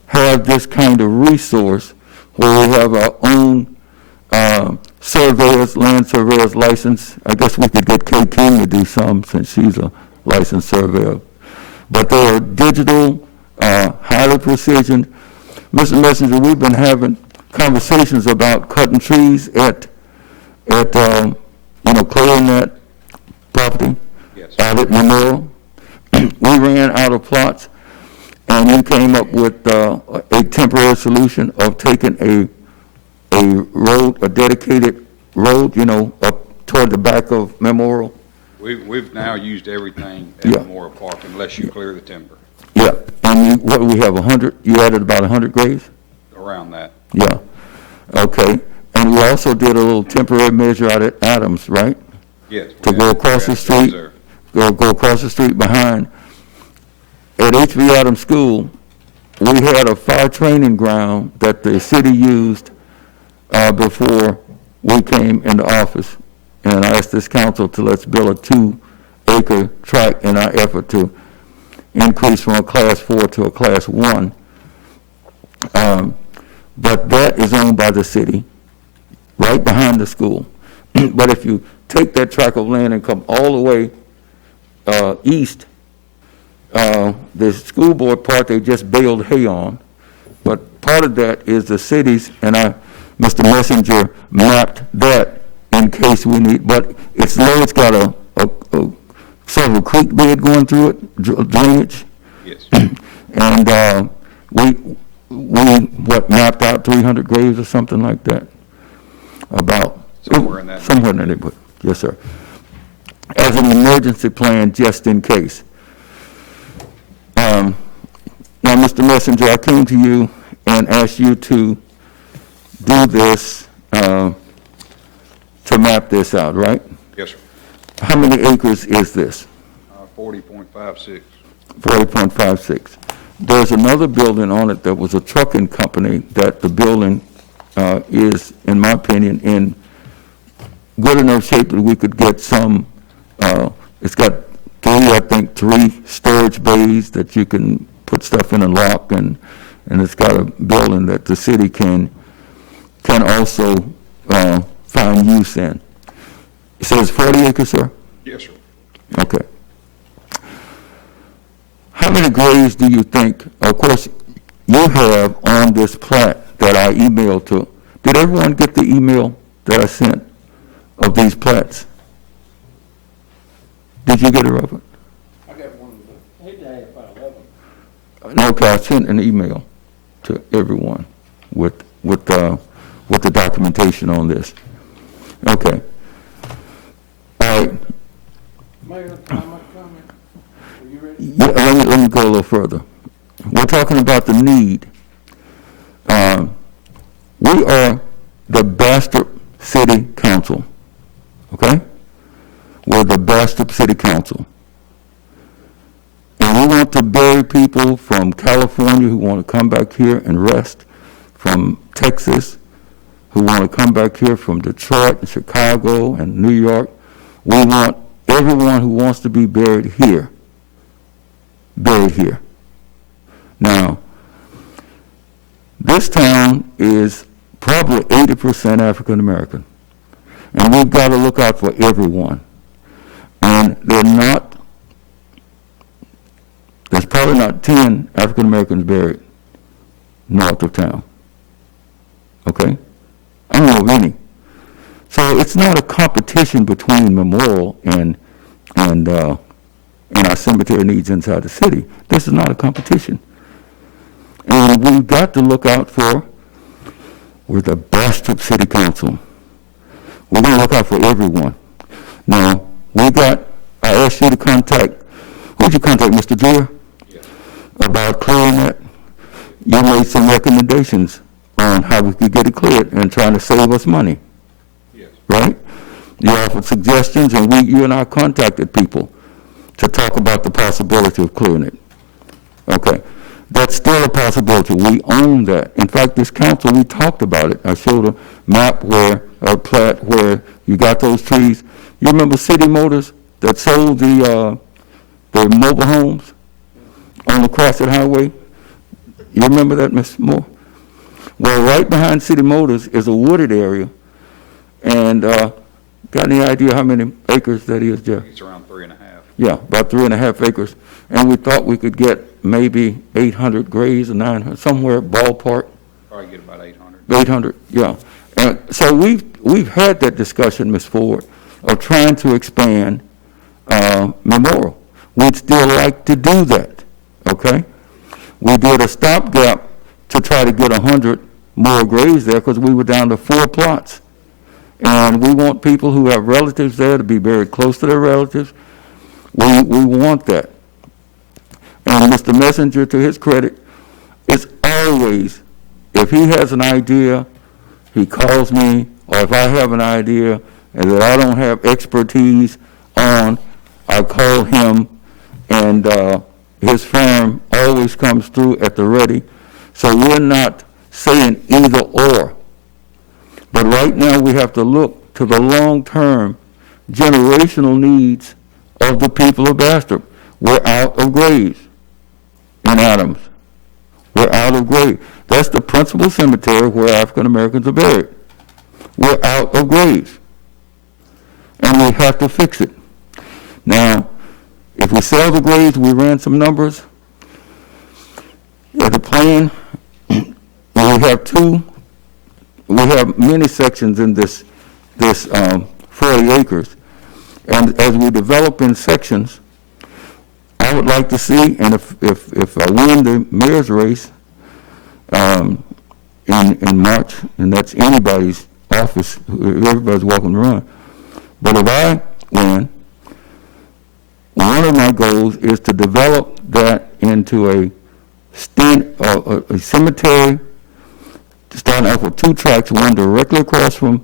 have this kind of resource where we have our own surveyors, land surveyors license. I guess we could get Kay King to do some since she's a licensed surveyor. But they are digital, highly precision. Mr. Messenger, we've been having conversations about cutting trees at clearing that property. Yes. Out at Memorial. We ran out of plots, and we came up with a temporary solution of taking a road, a dedicated road, up toward the back of Memorial. We've now used everything at Yeah. Memorial Park unless you clear the timber Yeah, and what we have 100. You added about 100 graves. around that. Yeah. Okay. And we also did a little temporary measure out at Adams, right? Yes. To go across the street. Sir. Go across the street behind. At H.B. Adams School, we had a fire training ground that the city used before we came into office. And I asked this council to let's build a 2-acre tract in our effort to increase from a class 4 to a class 1. But that is owned by the city, right behind the school. But if you take that tract of land and come all the way east, the school board part they just baled hay on, but part of that is the city's, and Mr. Messenger mapped that in case we need, but it's low, it's got a sort of a creek bed going through it, drainage. Yes. And we mapped out 300 graves or something like that, about. Somewhere in that Somewhere in that neighborhood, yes, sir. As an emergency plan, just in case. Now, Mr. Messenger, I came to you and asked you to do this, to map this out, right? Yes, sir. How many acres is this? 40.56. 40.56. There's another building on it that was a trucking company that the building is, in my opinion, in good enough shape that we could get some, it's got three storage bays that you can put stuff in and lock, and it's got a building that the city can also find use in. It says 40 acres, sir? Yes, sir. Okay. How many graves do you think, of course, you have on this plat that I emailed to? Did everyone get the email that I sent of these plats? Did you get it, Robert? I got one, he had about 11. Okay, I sent an email to everyone with the documentation on this. Okay. All right. Mayor, can I make a comment? Are you ready? Yeah, let me go a little further. We're talking about the need. We are the Bastrop City Council, okay? We're the Bastrop City Council. And we want to bury people from California who want to come back here and rest, from Texas who want to come back here, from Detroit and Chicago and New York. We want everyone who wants to be buried here. Now, this town is probably 80% African American, and we've got to look out for everyone. And there's probably not 10 African Americans buried north of town. Okay? I don't know of any. So it's not a competition between Memorial and our cemetery needs inside the city. This is not a competition. And we've got to look out for We're the Bastrop City Council. We're going to look out for everyone. Now, I asked you to contact, who'd you contact, Mr. Deere? Yes. About clearing that? You made some recommendations on how we could get it cleared and trying to save us money, Yes. right? You offered suggestions, and you and I contacted people to talk about the possibility of clearing it. Okay. That's still a possibility. We own that. In fact, this council, we talked about it. I showed a map a plat where you got those trees. You remember City Motors that sold the mobile homes on the Crossett Highway? You remember that, Ms. Moore? Well, right behind City Motors is a wooded area. And got any idea how many acres that is, Jeff? It's around 3.5. Yeah, about 3.5 acres. And we thought we could get maybe 800 grays or 900, somewhere ballpark. Probably get about 800. 800, yeah. And so we've had that discussion, Ms. Ford, of trying to expand Memorial. We'd still like to do that, okay? We did a stopgap to try to get 100 more graves there because we were down to 4 plots. And we want people who have relatives there to be very close to their relatives. We want that. And Mr. Messenger, to his credit, is always, if he has an idea, he calls me, or if I have an idea and that I don't have expertise on, I call him, and his firm always comes through at the ready. So we're not saying either or. But right now we have to look to the long-term generational needs of the people of Bastrop. We're out of graves in Adams. We're out of graves. That's the principal cemetery where African Americans are buried. We're out of graves. And we have to fix it. Now, if we sell the graves, we ran some numbers. The plan, we have many sections in this 40 acres. And as we develop in sections, I would like to see, and if I win the mayor's race in March, and that's anybody's office, everybody's welcome to run. But if I win, one of my goals is to develop that into a cemetery, starting out with 2 tracks, one directly across from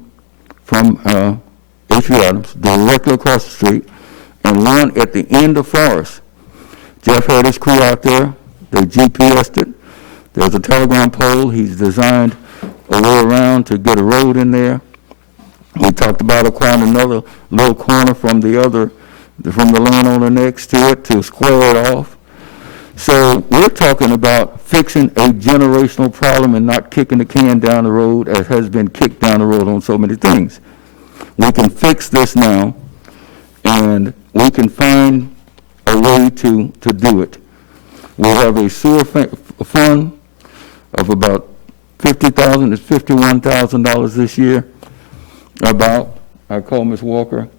H.V. Adams, directly across the street, and one at the end of Forest. Jeff had his crew out there. They GPS'd it. There's a telegraph pole. He's designed a way around to get a road in there. We talked about acquiring another little corner from the landowner next to it to square it off. So we're talking about fixing a generational problem and not kicking the can down the road as has been kicked down the road on so many things. We can fix this now, and we can find a way to do it. We'll have a sewer fund of about $50,000. It's $51,000 this year. I call Ms. Walker,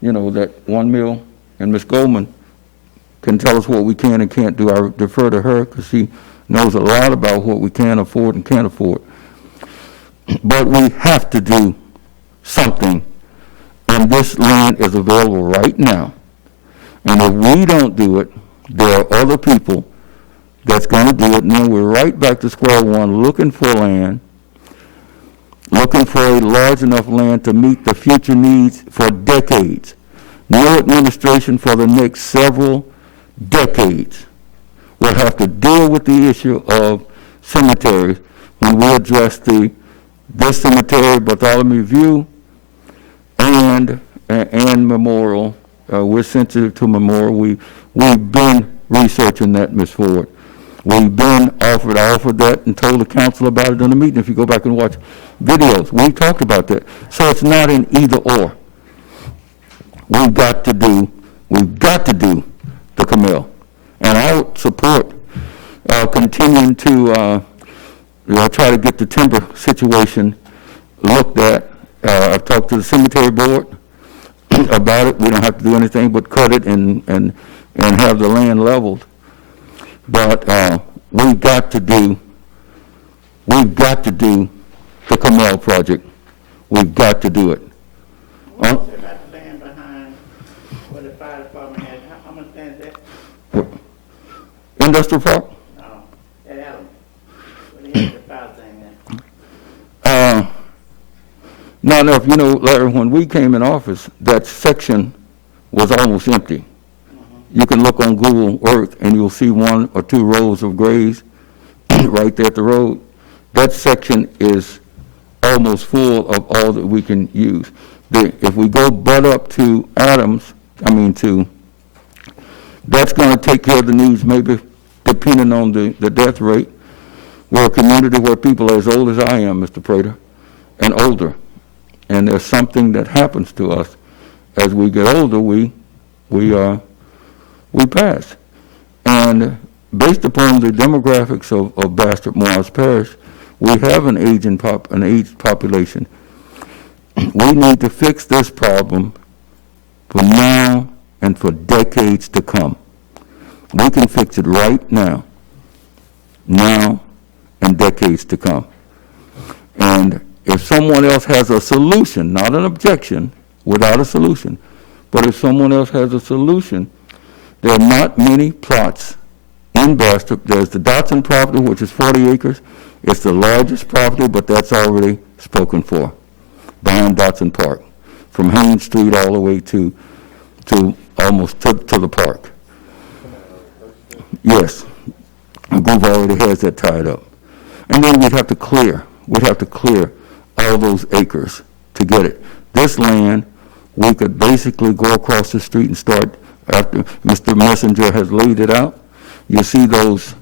that $1 million, and Ms. Goldman can tell us what we can and can't do. I defer to her because she knows a lot about what we can afford and can't afford. But we have to do something, and this land is available right now. And if we don't do it, there are other people that's going to do it, and then we're right back to square one, looking for land, looking for a large enough land to meet the future needs for decades. No administration for the next several decades will have to deal with the issue of cemeteries when we address this cemetery, Bartholomew View, and Memorial. We're sensitive to Memorial. We've been researching that, Ms. Ford. I offered that and told the council about it in the meeting. If you go back and watch videos, we talked about that. So it's not an either or. We've got to do the Camille. And I would support continuing to try to get the timber situation looked at. I've talked to the cemetery board about it. We don't have to do anything but cut it and have the land leveled. But we've got to do the Kamal project. We've got to do it. What was it about the land behind where the fire department had, how much land is that? Industrial Park? No, that element, where they had the fire thing there. Now, if you know, Larry, when we came in office, that section was almost empty. You can look on Google Earth and you'll see 1 or 2 rows of graves right there at the road. That section is almost full of all that we can use. If we go butt up to that's going to take care of the needs, maybe depending on the death rate. We're a community where people are as old as I am, Mr. Prater, and older. And there's something that happens to us as we get older. We pass. And based upon the demographics of Bastrop Morris Parish, we have an aged population. We need to fix this problem for now and for decades to come. We can fix it right now and decades to come. And if someone else has a solution, not an objection, without a solution, but if someone else has a solution, there are not many plots in Bastrop. There's the Dotson property, which is 40 acres. It's the largest property, but that's already spoken for, behind Dotson Park, from Haynes Street all the way to almost to the park. Yes, the group already has that tied up. And then we'd have to clear all those acres to get it. This land, we could basically go across the street and start, after Mr. Messenger has laid it out. You see those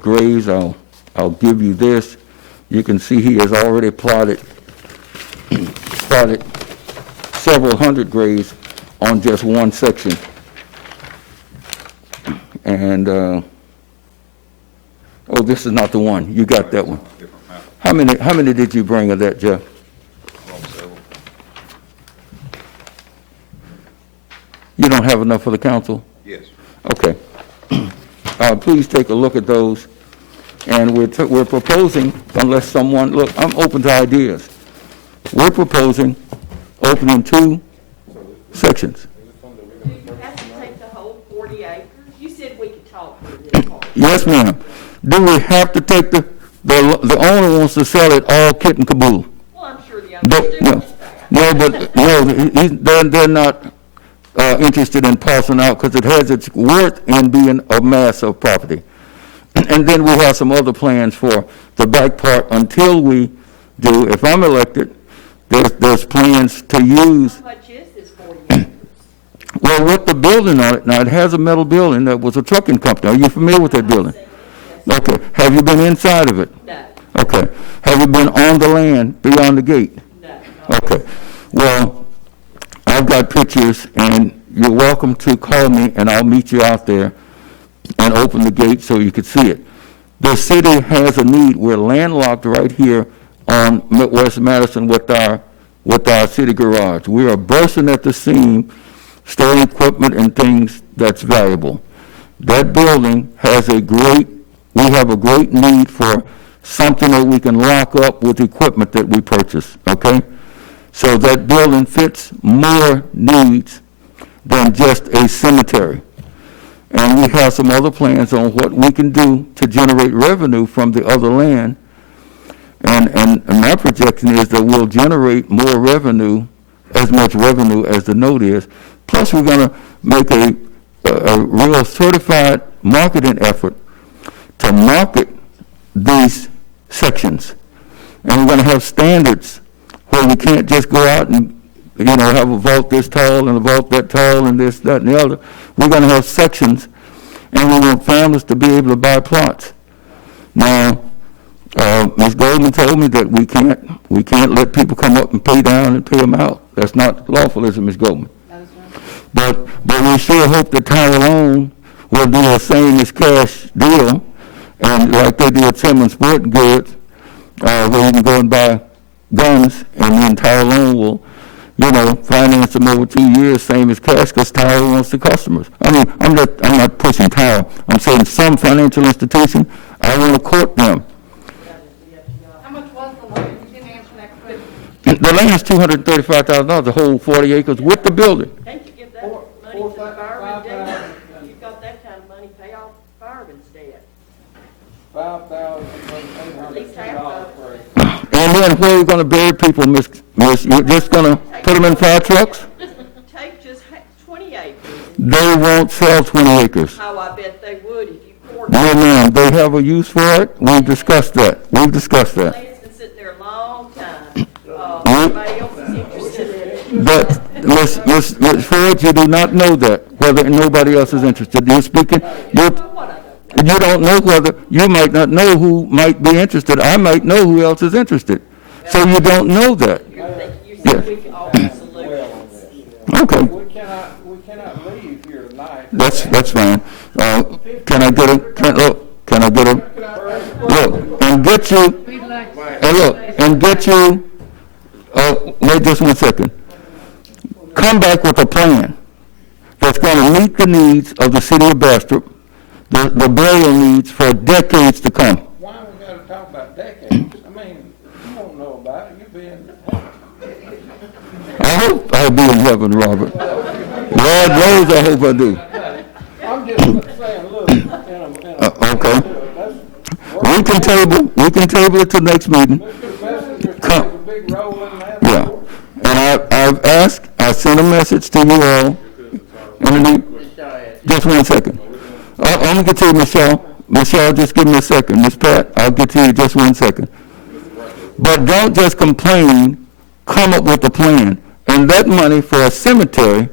graves. I'll give you this. You can see he has already plotted several hundred graves on just one section. And this is not the one. You got that one. How many did you bring of that, Jeff? You don't have enough for the council? Yes. Okay. Please take a look at those. And we're proposing, unless someone, look, I'm open to ideas. We're proposing opening 2 sections. Do you have to take the whole 40 acres? You said we could talk for this part. Yes, ma'am. Do we have to take the owner wants to sell it all kit and caboodle? Well, I'm sure the others do. They're not interested in parceling out because it has its worth in being a mass of property. And then we have some other plans for the back part until we do, if I'm elected, there's plans to use. How much is this 40 acres? Well, with the building on it, now it has a metal building that was a trucking company. Are you familiar with that building? Yes. Okay. Have you been inside of it? No. Okay. Have you been on the land beyond the gate? No. Okay. Well, I've got pictures, and you're welcome to call me, and I'll meet you out there and open the gate so you could see it. The city has a need. We're landlocked right here on West Madison with our city garage. We are bursting at the seam, storing equipment and things that's valuable. That building has we have a great need for something that we can lock up with equipment that we purchase, okay? So that building fits more needs than just a cemetery. And we have some other plans on what we can do to generate revenue from the other land. And my projection is that we'll generate more revenue, as much revenue as the note is. Plus, we're going to make a real certified marketing effort to market these sections. And we're going to have standards where we can't just go out and, have a vault this tall and a vault that tall and this, that, and the other. We're going to have sections, and we want families to be able to buy plots. Now, Ms. Goldman told me that we can't let people come up and pay down and pay them out. That's not lawful, is it, Ms. Goldman? But we sure hope that Tyrone will do the same as cash deal, and like they do at Simmons Sporting Goods, where you can go and buy guns, and then Tyrone will, finance them over 2 years, same as cash, because Tyrone wants the customers. I mean, I'm not pushing Tyrone. I'm saying some financial institution, I want to court them. How much was the land? The land's $235,000, the whole 40 acres with the building. Can't you give that Four- money to the 5,000. fireman debt? You've got that kind of money, pay off fireman's debt. At least half of $5,000 it. And then where are you gonna bury people, Miss? You're just gonna put them in fire trucks? Take just 20 acres. They won't sell 20 acres. Oh, I bet they would if you poured. No, ma'am, they have a use for it. We've discussed that. Land's been sitting there a long time. Nobody else is interested in it. But, Miss Ford, you do not know that, whether nobody else is interested. You're speaking, you don't know whether, you might not know who might be interested. I might know who else is interested. So you don't know that. You said we could offer solutions. Okay, We cannot leave here tonight. that's fine. Can I get can I get him? Look, and get you, and get you, wait just 1 second. Come back with a plan that's going to meet the needs of the city of Bastrop, the burial needs for decades to come. Why we gotta talk about decades? I mean, you won't know about it, you'll be in I hope I'll be in heaven, Robert. Lord knows I hope I do. I'm just saying, look, Okay. We can table it till next meeting. Mr. Messenger Come. plays a big role in that. Yeah. And I sent a message to you all. Just 1 second. I'm gonna get to you, Michelle. Michelle, just give me a second. Miss Pat, I'll get to you just 1 second. But don't just complain, come up with a plan. And that money for a cemetery,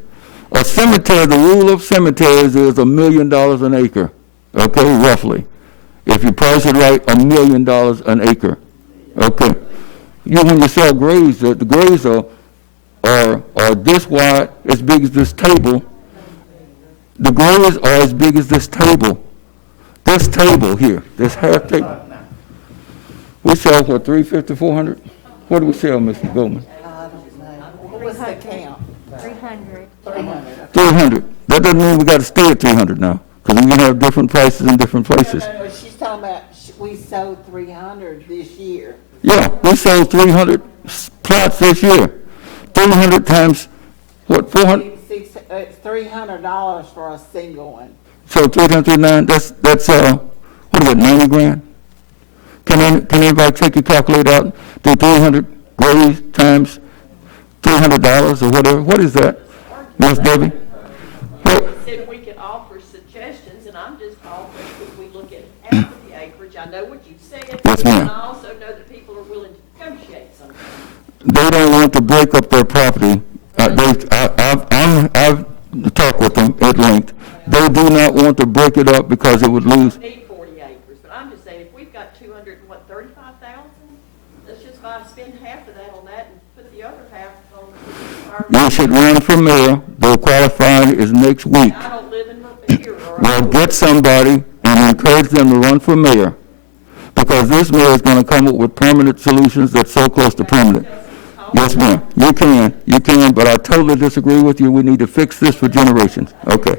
the rule of cemeteries is $1 million an acre, okay, roughly. If you price it right, $1 million an acre, okay. When you sell graves, the graves are this wide, as big as this table. The graves are as big as this table. This table here, this half table. We sell for $350, $400. What do we sell, Mr. Goldman? I don't know. What was the count? 300. 300. That doesn't mean we got to stay at 300 now, because we can have different prices in different places. No, she's talking about, we sold 300 this year. Yeah, we sold 300 plots this year. 300 times, what, 400? It's $300 for a single one. So 309, that's what is it, 90 grand? Can anybody take your calculator out, do 300 graves times $300 or whatever? What is that, Miss Debbie? Said we could offer suggestions, and I'm just offering, could we look at half of the acreage? I know what you said. Yes, ma'am. And I also know that people are willing to negotiate something. They don't want to break up their property. I've talked with them at length. They do not want to break it up because it would lose. Need 40 acres, but I'm just saying, if we've got 35,000, let's just spend half of that on that and put the other half on our. You should run for mayor. The qualifying is next week. I don't live in here, or Well, get somebody and encourage them to run for mayor, because this mayor is going to come up with permanent solutions that's so close to permanent. Yes, ma'am. You can, but I totally disagree with you. We need to fix this for generations. Okay.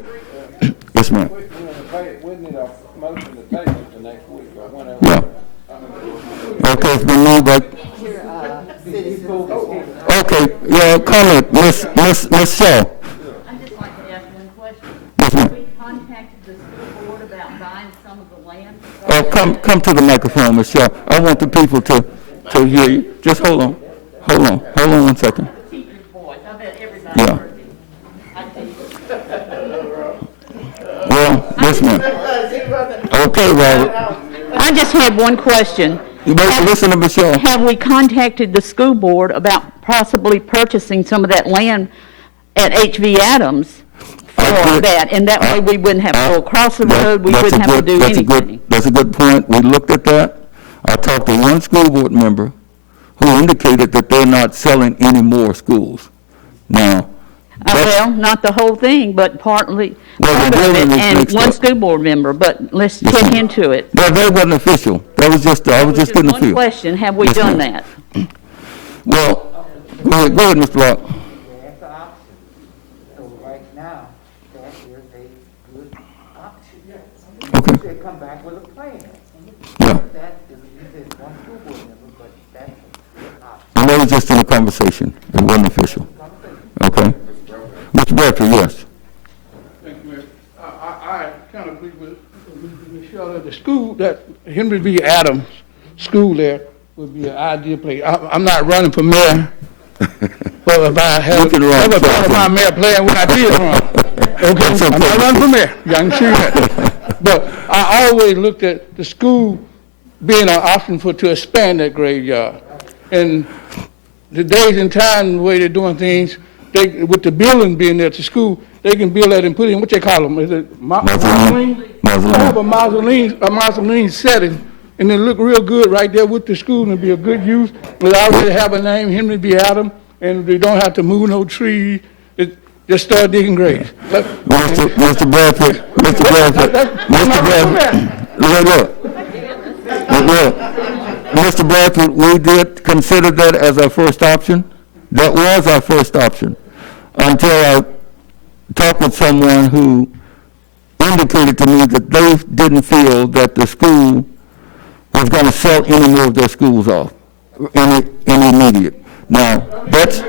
Yes, ma'am. We need a motion to table it to next week or whenever. Yeah. Okay, it's been moved by, Your citizens. okay, yeah, comment, Miss Shaw. I'd just like to ask one question. Yes, ma'am. We contacted the school board about buying some of the land. Come to the microphone, Miss Shaw. I want the people to hear you. Just hold on 1 second. Teacher's voice, I bet everybody Yeah. heard it. I think. Well, yes, ma'am. Okay, Robert. I just had one question. You better listen to Miss Shaw. Have we contacted the school board about possibly purchasing some of that land at H.V. Adams for did. that? And that way we wouldn't have to go across the road, we wouldn't have to do anything. That's a good point. We looked at that. I talked to one school board member who indicated that they're not selling any more schools. Now, Well, not the whole thing, but partly, Well, the part of building it, is and next one up. school board member, but let's Yes, check ma'am. into it. that wasn't official. That was just, I was just getting the One feel. question, have we Yes, done ma'am. that? Well, go ahead, Mr. Rock. That's an option. So right now, that is a good option. Okay, They come back with a plan. yeah. That is, you said one school board member, but that's a good option. And there was just in a conversation. It wasn't official. Okay? Mr. Bradford, yes. Thank you, Mayor. I kind of agree with Ms. Shelley. The school, that Henry B. Adams School there would be an ideal place. I'm not running for mayor, but if I had You can run, ever thought of sir. my mayor plan when I did run. Okay, That's I'm okay. not running for mayor, y'all can see that. But I always looked at the school being an option to expand that graveyard. And the days and time, the way they're doing things, with the building being there at the school, they can build that and put in, what they call them, is it mausoleum? Mausoleum. Have a mausoleum setting, and it look real good right there with the school, and it'd be a good use. We already have a name, Henry B. Adams, and they don't have to move no trees. Just start digging graves. Mr. Bradford, look. Mr. Bradford, we did consider that as our first option. That was our first option until I talked with someone who indicated to me that they didn't feel that the school was going to sell any more of their schools off, any immediate. Now, that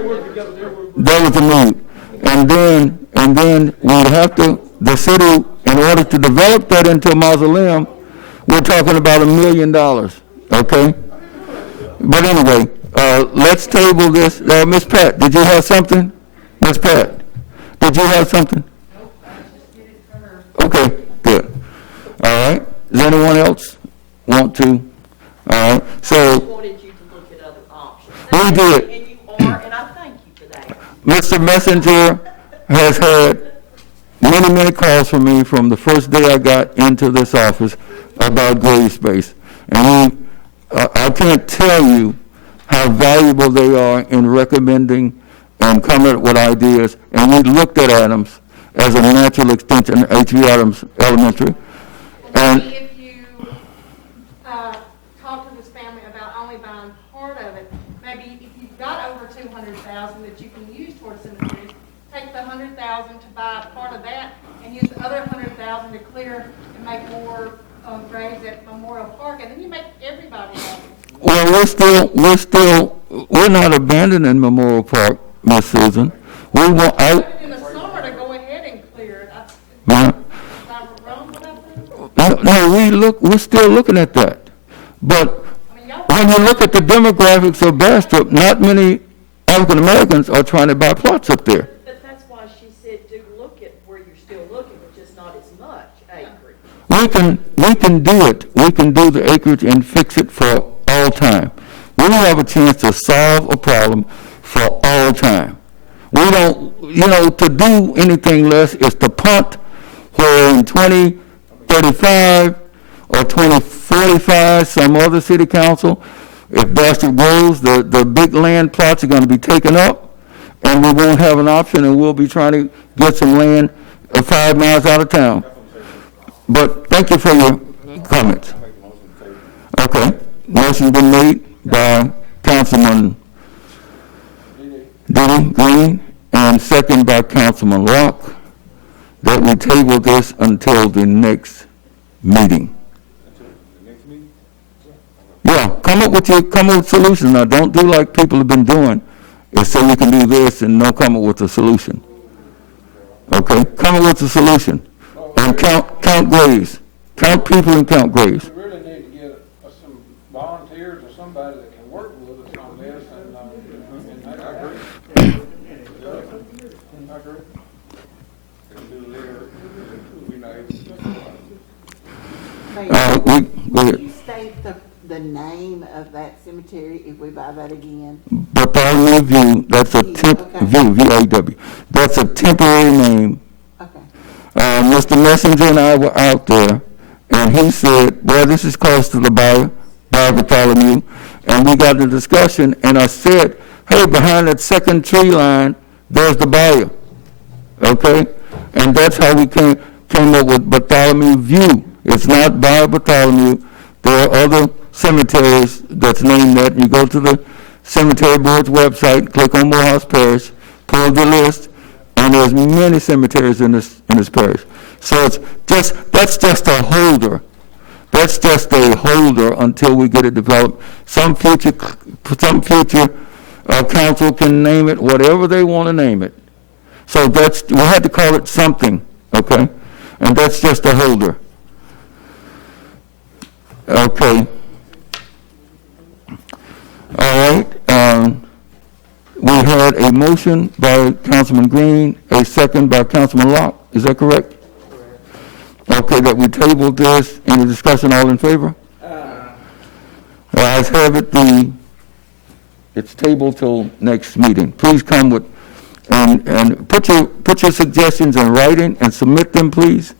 was the mood. And then we'd have to, the city, in order to develop that into a mausoleum, we're talking about $1 million, okay? But anyway, let's table this. Ms. Pat, did you have something? Ms. Pat, did you have something? Okay, good. All right. Does anyone else want to? All right. I So, wanted you to look at other options. We did. And you are, and I thank you for that. Mr. Messenger has had many calls from me from the first day I got into this office about grave space. And I can't tell you how valuable they are in recommending and coming up with ideas. And we looked at Adams as a natural extension, H.V. Adams Elementary. And Maybe if you talk to this family about only buying part of it, maybe if you've got over 200,000 that you can use towards cemeteries, take the 100,000 to buy part of that and use the other 100,000 to clear and make more graves at Memorial Park, and then you make everybody happy. well, we're not abandoning Memorial Park, Miss Susan. We want, In the summer to go ahead and clear it. Ma'am? Am I wrong with that? No, we're still looking at that. But I mean, y'all. when you look at the demographics of Bastrop, not many African Americans are trying to buy plots up there. But that's why she said to look at where you're still looking, but just not as much acreage. We can do it. We can do the acreage and fix it for all time. We have a chance to solve a problem for all time. We don't, to do anything less is to punt where in 2035 or 2045, some other city council, if Bastrop grows, the big land plots are going to be taken up, and we won't have an option, and we'll be trying to get some land 5 miles out of town. But thank you for your comments. Okay. Motion been made by Councilman Diddy Green and second by Councilman Locke that we table this until the next meeting. Yeah, come up with solutions. Now, don't do like people have been doing, is say we can do this and no come up with a solution. Okay, come up with a solution and count graves, count people and count graves. We really need to get some volunteers or somebody that can work with us on this, and I agree. I agree. Go ahead. Can you state the name of that cemetery if we buy that again? Bartholomew View, that's a View, V-A-W. That's a temporary name. Okay. Mr. Messenger and I were out there, and he said, well, this is close to the buyer, Bartholomew. And we got the discussion, and I said, hey, behind that second tree line, there's the buyer. Okay? And that's how we came up with Bartholomew View. It's not by Bartholomew. There are other cemeteries that's named that. You go to the cemetery board's website, click on Morehouse Parish, pull the list, and there's many cemeteries in this parish. So that's just a holder. That's just a holder until we get it developed. Some future Council can name it whatever they want to name it. So we had to call it something, okay? And that's just a holder. Okay. All right. We had a motion by Councilman Green, a second by Councilman Locke. Is that correct? Okay, that we tabled this. Any discussion, all in favor? Ayes have it. It's tabled till next meeting. Please come with, and put your suggestions in writing and submit them, please.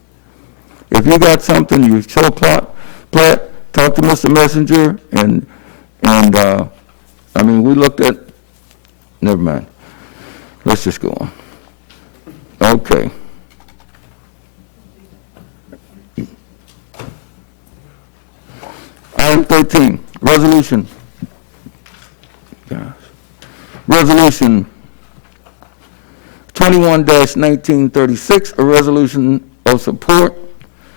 If you got something, you show plat, talk to Mr. Messenger, and I mean, we looked at, never mind. Let's just go on. Okay. Item 13, resolution. Gosh. Resolution 21-1936, a resolution of support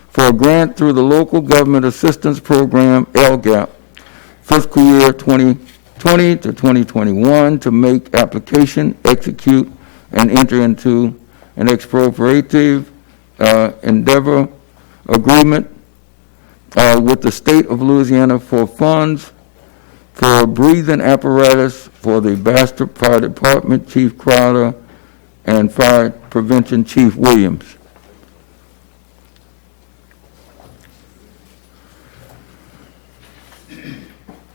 for a grant through the Local Government Assistance Program, LGAP, fiscal year 2020 to 2021, to make application, execute, and enter into an expropriative endeavor agreement with the state of Louisiana for funds for breathing apparatus for the Bastrop Fire Department, Chief Crowder, and Fire Prevention Chief Williams.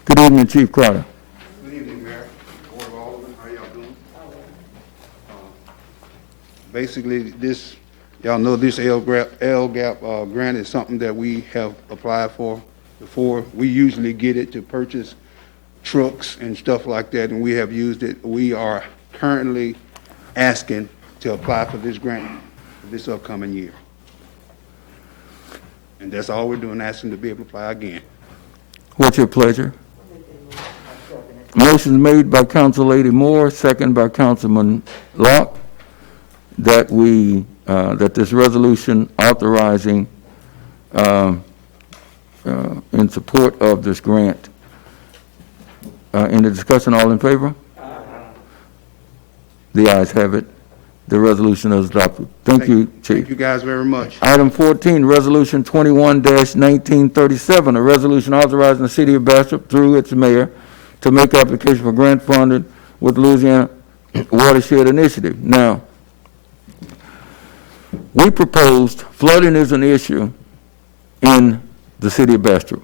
Good evening, Chief Crowder. Good evening, Mayor, Board of Aldermen, how y'all doing? Basically, y'all know this LGAP grant is something that we have applied for before. We usually get it to purchase trucks and stuff like that, and we have used it. We are currently asking to apply for this grant for this upcoming year. And that's all we're doing, asking to be able to apply again. What's your pleasure? Motion made by Council Lady Moore, second by Councilman Locke, that that this resolution authorizing in support of this grant. In the discussion, all in favor? The ayes have it. The resolution is adopted. Thank you, Chief. Thank you guys very much. Item 14, Resolution 21-1937, a resolution authorizing the City of Bastrop through its mayor to make application for grant funded with Louisiana Watershed Initiative. Now, we proposed flooding is an issue in the City of Bastrop.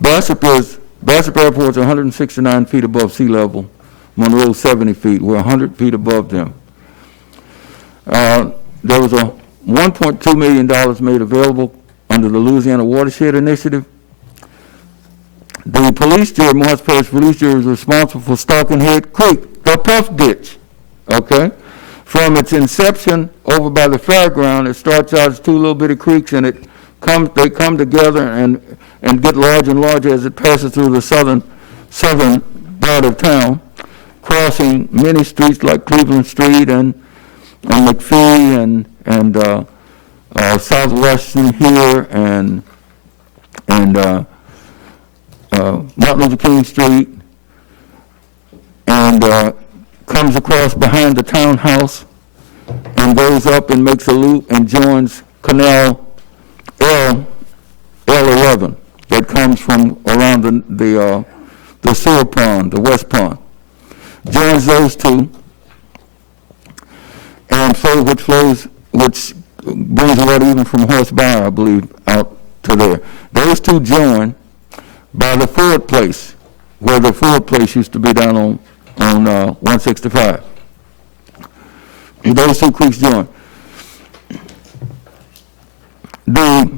Bastrop Airport is 169 feet above sea level. Monroe 70 feet. We're 100 feet above them. There was a $1.2 million made available under the Louisiana Watershed Initiative. The police jury, Morris Parish Police Jury, is responsible for Stalkenhead Creek, the puff ditch, okay? From its inception over by the fairground, it starts out as two little bitty creeks, and they come together and get larger and larger as it passes through the southern part of town, crossing many streets like Cleveland Street and McPhee and Southwestern here and Martin Luther King Street, and comes across behind the townhouse and goes up and makes a loop and joins Canal L11 that comes from around the sewer pond, the west pond. Joins those two, and which brings water even from Horse Bar, I believe, out to there. Those two join by the Ford place, where the Ford place used to be down on 165. Those two creeks join. The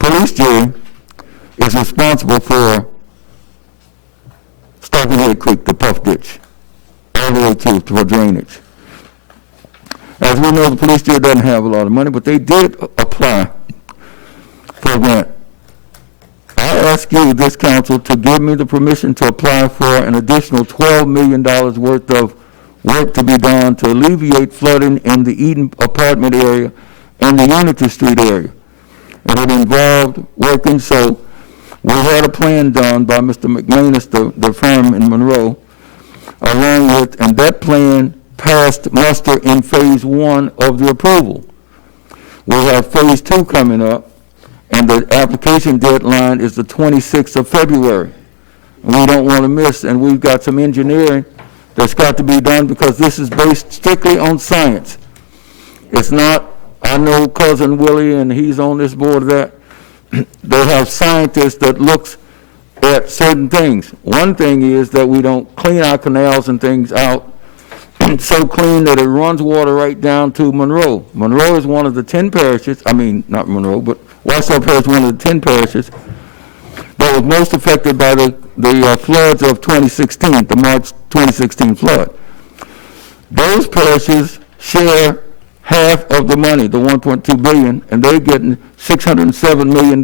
police jury is responsible for Stalkenhead Creek, the puff ditch, all the way for drainage. As we know, the police jury doesn't have a lot of money, but they did apply for a grant. I ask you, this council, to give me the permission to apply for an additional $12 million worth of work to be done to alleviate flooding in the Eden apartment area and the Unity Street area. And it involved working, so We had a plan done by Mr. McManus, the firm in Monroe, along with, and that plan passed muster in phase 1 of the approval. We have phase 2 coming up, and the application deadline is the 26th of February. And we don't want to miss, and we've got some engineering that's got to be done because this is based strictly on science. It's not, I know Cousin Willie, and he's on this board of that. They have scientists that looks at certain things. One thing is that we don't clean our canals and things out so clean that it runs water right down to Monroe. Monroe is one of the 10 parishes, I mean, not Monroe, but Watershed Parish is one of the 10 parishes that was most affected by the floods of 2016, the March 2016 flood. Those parishes share half of the money, the $1.2 billion, and they're getting $607 million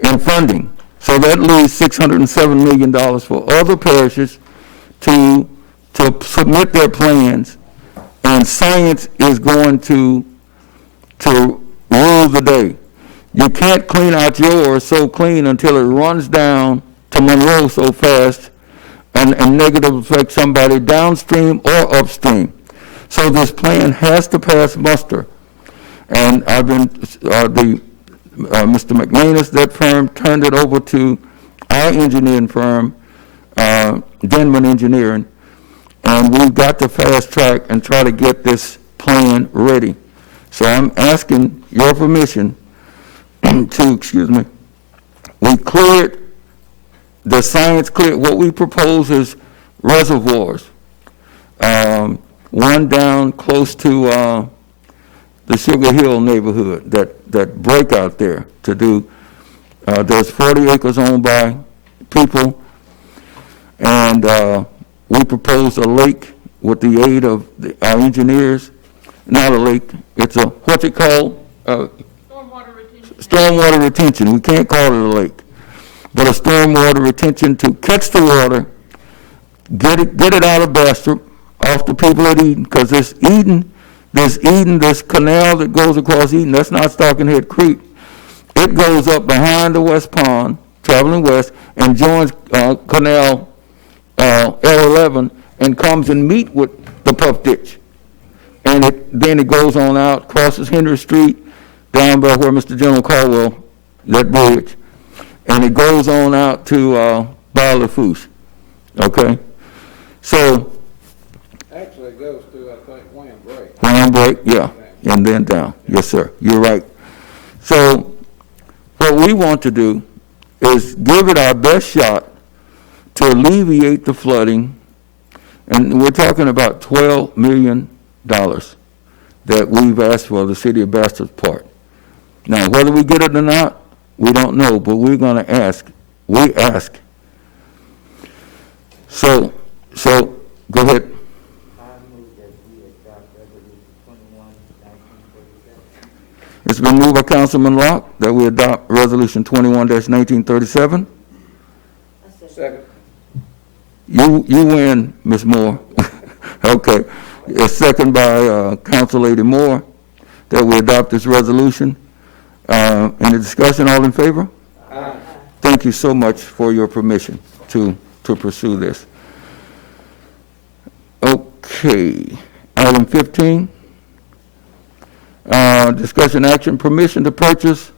in funding. So that leaves $607 million for other parishes to submit their plans, and science is going to rule the day. You can't clean out yours so clean until it runs down to Monroe so fast and negatively affect somebody downstream or upstream. So this plan has to pass muster. And I've been, Mr. McManus, that firm, turned it over to our engineering firm, Denman Engineering, and we've got to fast track and try to get this plan ready. So I'm asking your permission to, we cleared, the science cleared, what we propose is reservoirs. One down close to the Sugar Hill neighborhood that break out there to do, there's 40 acres owned by people, and we proposed a lake with the aid of our engineers. Not a lake, it's a, what's it called? Stormwater retention. Stormwater retention. We can't call it a lake, but a stormwater retention to catch the water, get it out of Bastrop, off the people at Eden, because this canal that goes across Eden, that's not Stockenhead Creek. It goes up behind the West Pond, traveling west, and joins Canal L11 and comes and meet with the Puff Ditch. And then it goes on out, crosses Henry Street, down by where Mr. General Caldwell, that bridge, and it goes on out to Bar-le-Fouche, okay? So, Actually, it goes to, I think, Wham Break. Wham Break, yeah, and then down. Yes, sir, you're right. So what we want to do is give it our best shot to alleviate the flooding, and we're talking about $12 million that we've asked for the city of Bastrop's part. Now, whether we get it or not, we don't know, but we're going to ask. We ask. So go ahead. It's been moved by Councilman Locke that we adopt Resolution 21-1937. Second. You win, Ms. Moore. Okay. It's second by Council Lady Moore that we adopt this resolution. Any discussion? All in favor? Aye. Thank you so much for your permission to pursue this. Okay. Item 15. Discussion action, permission to purchase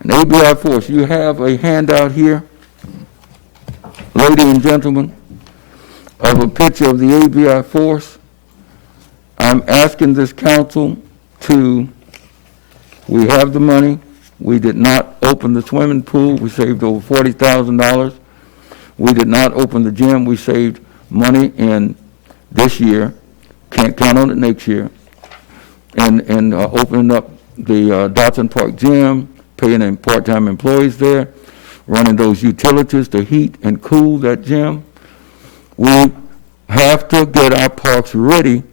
an ABI force. You have a handout here, ladies and gentlemen, of a picture of the ABI force. I'm asking this council we have the money. We did not open the swimming pool. We saved over $40,000. We did not open the gym. We saved money in this year. Can't count on it next year. And opening up the Dotson Park gym, paying in part-time employees there, running those utilities to heat and cool that gym. We have to get our parks ready.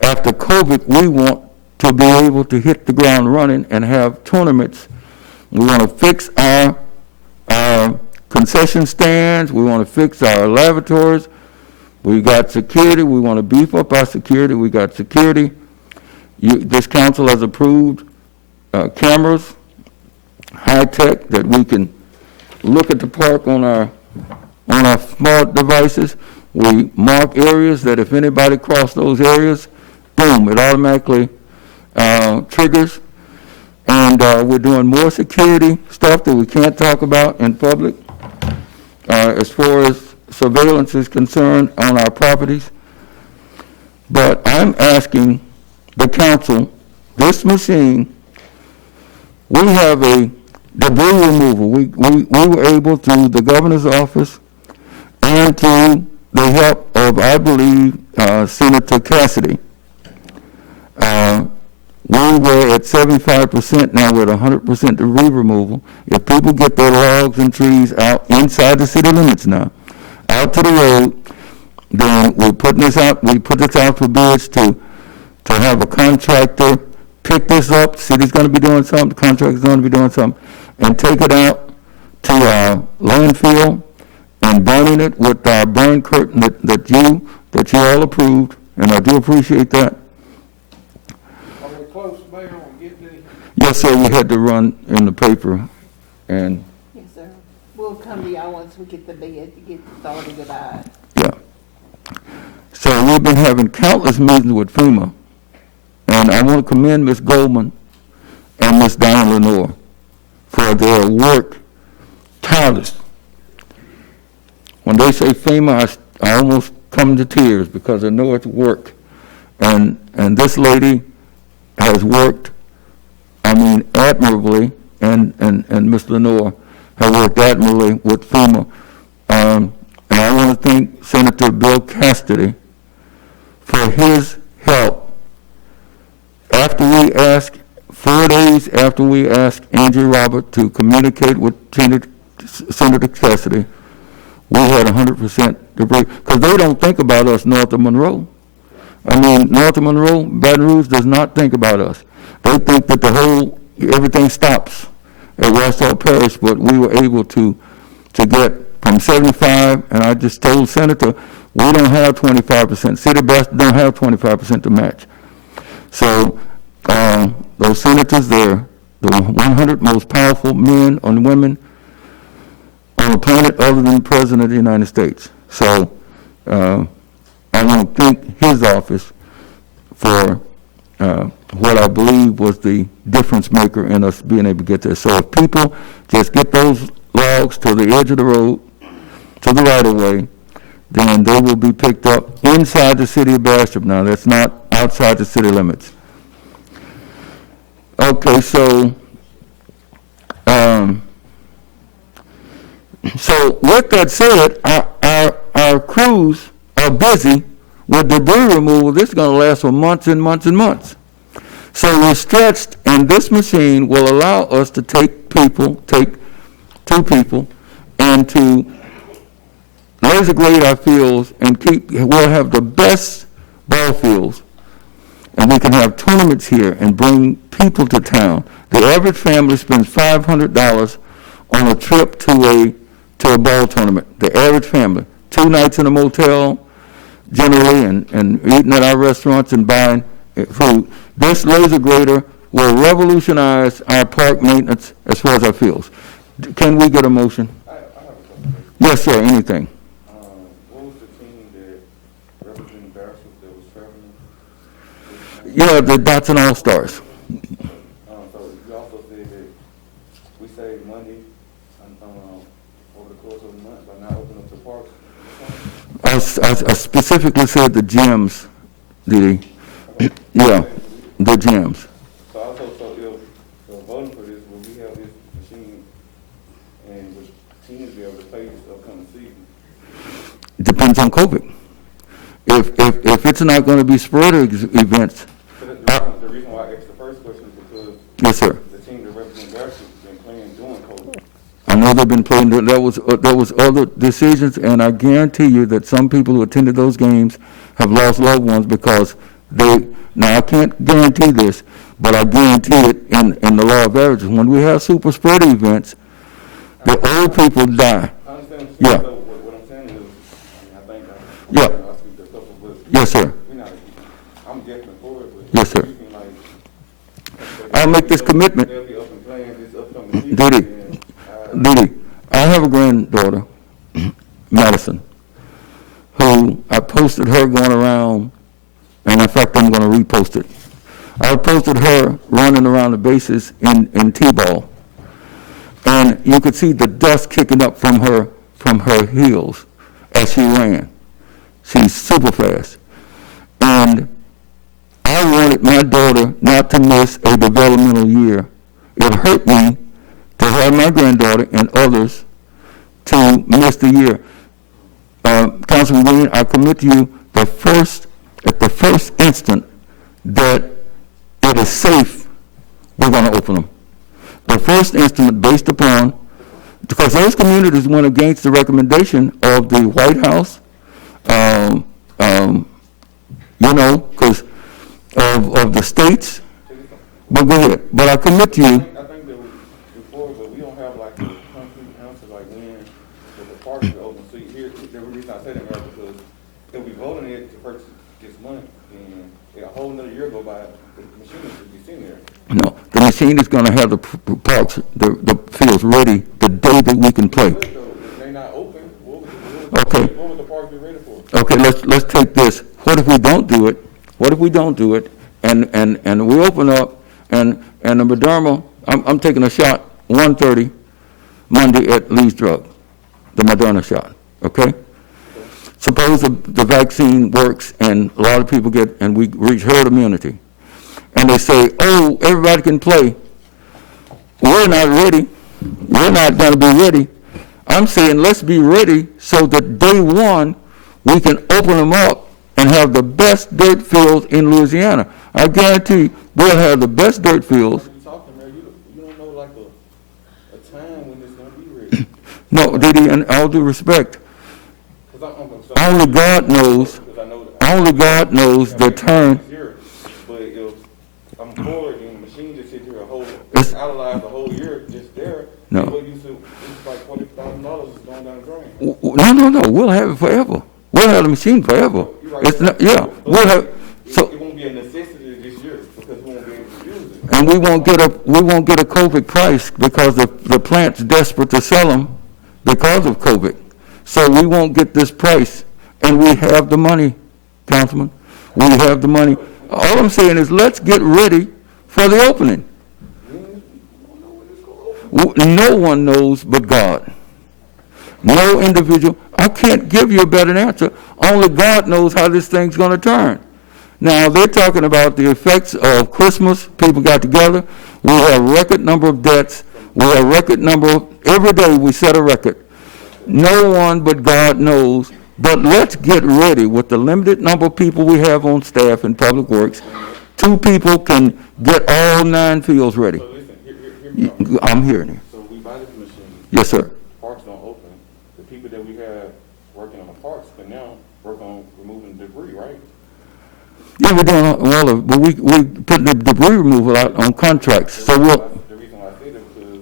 After COVID, we want to be able to hit the ground running and have tournaments. We want to fix our concession stands. We want to fix our lavatories. We got security. We want to beef up our security. We got security. This council has approved cameras high-tech, that we can look at the park on our smart devices. We mark areas that if anybody cross those areas, boom, it automatically triggers. And we're doing more security stuff that we can't talk about in public as far as surveillance is concerned on our properties. But I'm asking the council, this machine, we have a debris removal. We were able, through the governor's office and through the help of, I believe, Senator Cassidy, we were at 75%, now we're at 100% debris removal. If people get their logs and trees out inside the city limits now, out to the road, then we're putting this out, we put this out for bids to have a contractor pick this up. City's going to be doing something, the contractor's going to be doing something, and take it out to our landfill and burning it with our burn curtain that you all approved, and I do appreciate that. Are we close, Mayor, on getting the? Yes, sir, we had to run in the paper, and Yes, sir. We'll come to y'all once we get the bid to get started with that. yeah. So we've been having countless meetings with FEMA, and I want to commend Ms. Goldman and Ms. Diane Lenore for their work, tireless. When they say FEMA, I almost come to tears because I know it's work. And this lady has worked, I mean, admirably, and Ms. Lenore has worked admirably with FEMA. And I want to thank Senator Bill Cassidy for his help. After we asked, 4 days after we asked Angie Robert to communicate with Senator Cassidy, we had 100% debris, because they don't think about us north of Monroe. I mean, north of Monroe, Baton Rouge does not think about us. They think that everything stops at Watershed Parish, but we were able to get from 75, and I just told Senator, we don't have 25%. City Bastrop don't have 25% to match. So those senators, they're the 100 most powerful men and women on the planet other than the President of the United States. So I want to thank his office for what I believe was the difference maker in us being able to get there. So if people just get those logs to the edge of the road, to the right of way, then they will be picked up inside the city of Bastrop now. That's not outside the city limits. Okay, so with that said, our crews are busy with debris removal. This is going to last for months and months and months. So we're stretched, and this machine will allow us to take 2 people, and to laser grade our fields and we'll have the best ball fields, and we can have tournaments here and bring people to town. The average family spends $500 on a trip to a ball tournament. The average family, 2 nights in a motel, generally, and eating at our restaurants and buying food. This laser grader will revolutionize our park maintenance as far as our fields. Can we get a motion? I have a question. Yes, sir, anything. What was the team that represented Bastrop that was traveling? Yeah, the Dotson All-Stars. So you also said that we saved money over the course of the month by not opening up the parks. I specifically said the gyms, the gyms. So also, if voting for this, will we have this machine and will teams be able to play this upcoming season? Depends on COVID. If it's not going to be sporadic events. So the reason why I asked the first question is because Yes, sir. the team that represents Bastrop has been playing during COVID. I know they've been playing. There was other decisions, and I guarantee you that some people who attended those games have lost loved ones because they. Now I can't guarantee this, but I guarantee it in the law of averages. When we have super spread events, the old people die. I understand Yeah. what I'm saying is, I think Yeah. I speak to a couple, but Yes, sir. I'm definitely for it, but Yes, sir. you can I'll make this commitment. They'll be up and playing this upcoming season. Diddy, I have a granddaughter, Madison, who I posted her going around, and in fact, I'm going to repost it. I posted her running around the bases in T-ball, and you could see the dust kicking up from her heels as she ran. She's super fast. And I wanted my daughter not to miss a developmental year. It hurt me to have my granddaughter and others to miss the year. Councilman Green, I commit to you at the first instant that it is safe, we're going to open them. The first instant based upon, because those communities went against the recommendation of the White House, because of the states. But go ahead. But I commit to you. I think that before, but we don't have like a concrete answer like when the park is open. So here, the reason I say that is because if we voting it to purchase this month, and a whole another year go by, the machine should be sitting there. No, the machine is going to have the parks, the fields ready the day that we can play. If they not open, what would the park be ready for? Okay, let's take this. What if we don't do it? And we open up and the Moderna, I'm taking a shot 1:30 Monday at Lee's Drug, the Moderna shot. Okay. Suppose the vaccine works and a lot of people get, and we reach herd immunity. And they say, oh, everybody can play. We're not ready. We're not going to be ready. I'm saying let's be ready so that day one we can open them up and have the best dirt fields in Louisiana. I guarantee we'll have the best dirt fields. You don't know like a time when it's going to be ready. No, Diddy, in all due respect, only God knows the turn. But if I'm bored and the machine just sit here analyze the whole year just there, no. It's like $40,000 is going down the drain. No, we'll have it forever. We'll have the machine forever. Right. It's not, yeah, we'll have, so. It won't be a necessity this year because we won't be able to use it. And we won't get a COVID price because the plant's desperate to sell them because of COVID. So we won't get this price, and we have the money, Councilman. We have the money. All I'm saying is let's get ready for the opening. No one knows but God. No individual. I can't give you a better answer. Only God knows how this thing's going to turn. Now, they're talking about the effects of Christmas. People got together. We have record number of deaths. We have record number of, every day we set a record. No one but God knows. But let's get ready with the limited number of people we have on staff in Public Works. 2 people can get all 9 fields ready. So listen, hear me out. I'm hearing you. So we buy this machine. Yes, sir. Parks don't open. The people that we have working on the parks can now work on removing debris, right? Yeah, we're doing all of, but we putting the debris removal out on contracts. So we'll. The reason why I say that because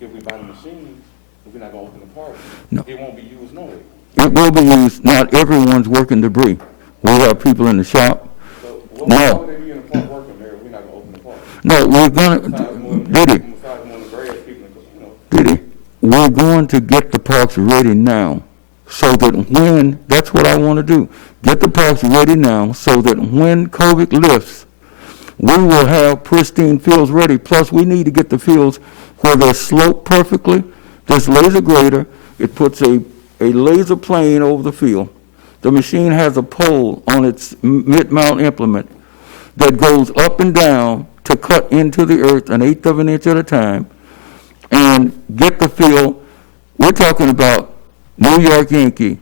if we buy the machine, if we're not gonna open the park, No. it won't be used no way. It will be used. Not everyone's working debris. We have people in the shop. So what No. would they be in the park working there if we're not gonna open the park? No, we're gonna, Diddy, Diddy, we're going to get the parks ready now so that when, that's what I want to do. Get the parks ready now so that when COVID lifts, we will have pristine fields ready. Plus, we need to get the fields where they're sloped perfectly. This laser grader, it puts a laser plane over the field. The machine has a pole on its mid-mount implement that goes up and down to cut into the earth 1/8 of an inch at a time and get the field. We're talking about New York Yankee.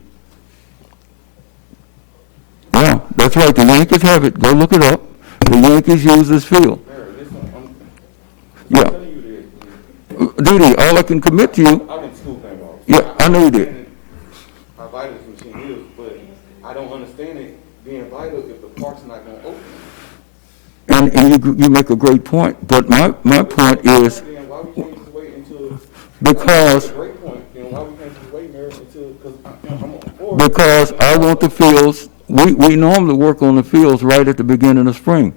Yeah, that's right. The Yankees have it. Go look it up. The Yankees use this field. Yeah. Didi, all I can commit to you. I went to school playing ball. Yeah, I know you did. How vital this machine is, but I don't understand it being vital if the park's not going to open. And you make a great point, but my point is Then why we can't just wait until? because That's a great point. Then why we can't just wait, Mayor, until? Because I'm on board. because I want the fields. We normally work on the fields right at the beginning of spring.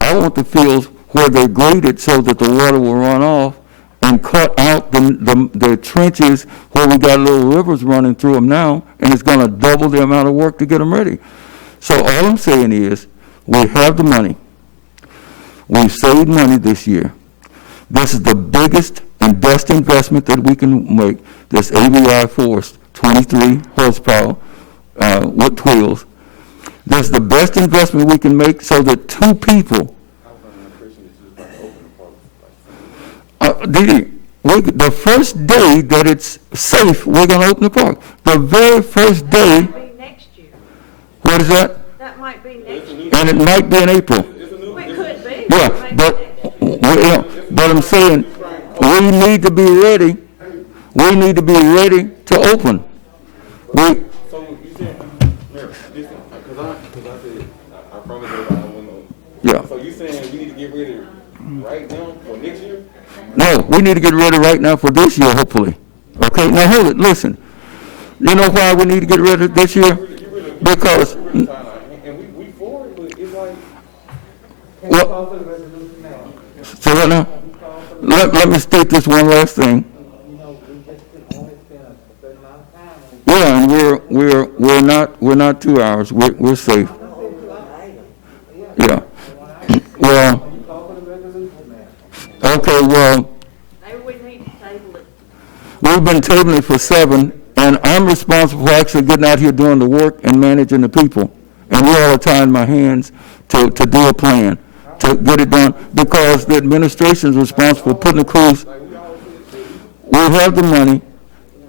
I want the fields where they're graded so that the water will run off and cut out the trenches where we got little rivers running through them now, and it's going to double the amount of work to get them ready. So all I'm saying is, we have the money. We've saved money this year. This is the biggest and best investment that we can make. This AVI Force, 23 horsepower with wheels. This is the best investment we can make so that two people. The first day that it's safe, we're going to open the park. The very first day. That might be next year. What is that? That might be next year. And it might be in April. Well, it could be. Yeah, Maybe but I'm saying, we need to be ready. We need to be ready to open. So you said, Mayor, listen, because I said, I promise everybody I won't know. Yeah. So you saying we need to get ready right now for next year? No, we need to get ready right now for this year, hopefully. Okay, now hold it, listen. You know why we need to get ready this year? Because, And we for it, but it's like. well, so right now, let me state this one last thing. Yeah, and we're not 2 hours. We're safe. Yeah. Well. Okay. Well. Maybe we need to table it. We've been tabling it for 7, and I'm responsible for actually getting out here doing the work and managing the people. And we're all tying my hands to do a plan, to get it done, because the administration is responsible for putting the crews. We have the money.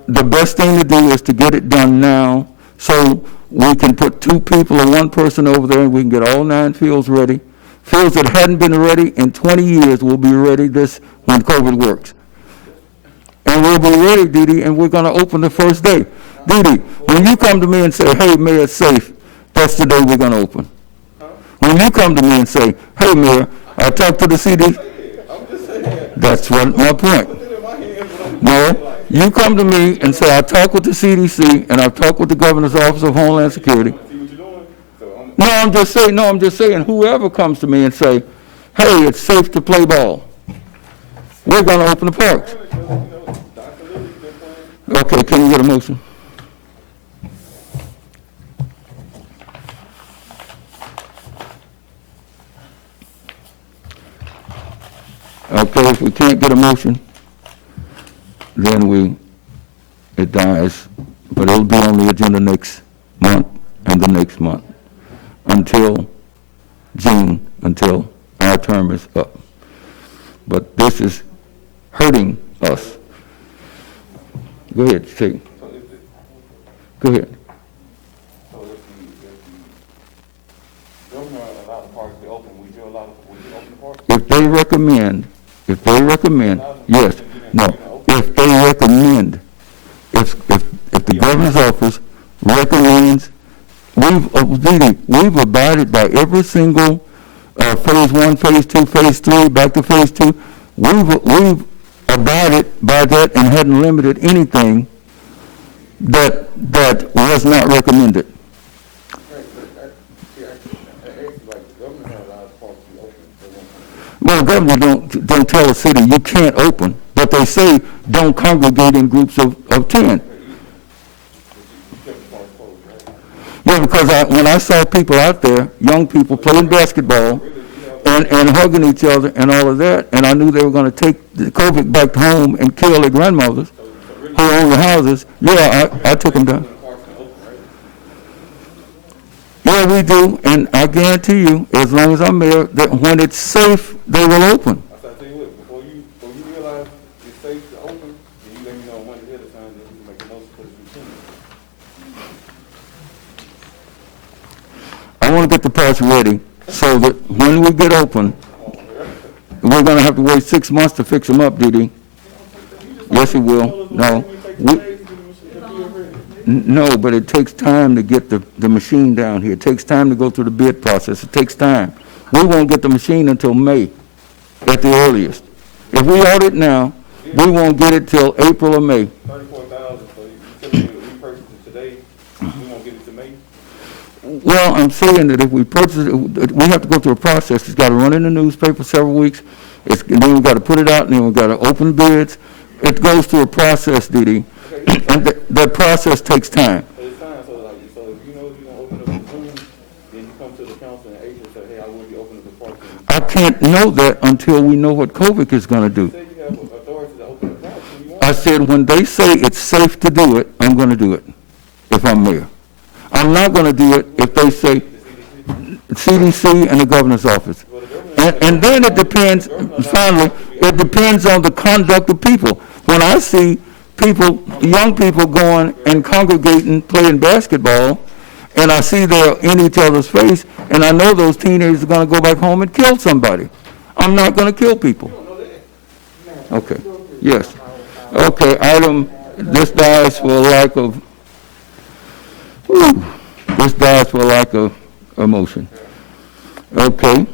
The best thing to do is to get it done now, so we can put 2 people or 1 person over there, and we can get all 9 fields ready. Fields that hadn't been ready in 20 years will be ready when COVID works. And we'll be ready, Dee, and we're going to open the first day. Dee, when you come to me and say, hey, Mayor, it's safe, that's the day we're going to open. When you come to me and say, hey, Mayor, I talked to the CD, that's what my point. No, you come to me and say, I talked with the CDC and I've talked with the Governor's Office of Homeland Security. No, I'm just saying, whoever comes to me and say, hey, it's safe to play ball, we're going to open the parks. Okay, can you get a motion? Okay, if we can't get a motion, then it dies, but it'll be on the agenda next month and the next month until June, until our term is up. But this is hurting us. Go ahead, Steve. Go ahead. So if the governor allowed the parks to be open, would you open the parks? If they recommend, yes, no, if they recommend, if the governor's office recommends, we've abided by every single phase 1, phase 2, phase 3, back to phase 2. We've abided by that and hadn't limited anything that was not recommended. Well, the governor don't tell the city you can't open, but they say don't congregate in groups of 10. Yeah, because when I saw people out there, young people playing basketball and hugging each other and all of that, and I knew they were going to take the COVID back home and kill their grandmothers who own the houses. Yeah, I took them down. Yeah, we do, and I guarantee you, as long as I'm there, that when it's safe, they will open. I tell you what, before you realize it's safe to open, then you let me know one ahead of time, then we can make a motion for the routine. I want to get the parks ready so that when we get open, we're going to have to wait 6 months to fix them up, Dee. Yes, it will. No, but it takes time to get the machine down here. It takes time to go through the bid process. It takes time. We won't get the machine until May at the earliest. If we order it now, we won't get it till April or May. 34,000, so you tell me that we purchased it today, we won't get it to May? Well, I'm saying that if we purchase it, we have to go through a process. It's got to run in the newspaper several weeks. And then we've got to put it out, and then we've got to open bids. It goes through a process, Dee. And that process takes time. But it's time, so like, so if you know you're gonna open up a room, then you come to the council and agent say, hey, I will be opening up the park. I can't know that until we know what COVID is going to do. Say you have authority to open the park, and you want. I said, when they say it's safe to do it, I'm going to do it, if I'm mayor. I'm not going to do it if they say CDC and the governor's office. And then it depends, finally, it depends on the conduct of people. When I see people, young people going and congregating, playing basketball, and I see they're in each other's face, and I know those teenagers are going to go back home and kill somebody. I'm not going to kill people. Okay, yes. Okay, this dies for lack of, this dies for lack of emotion. Okay.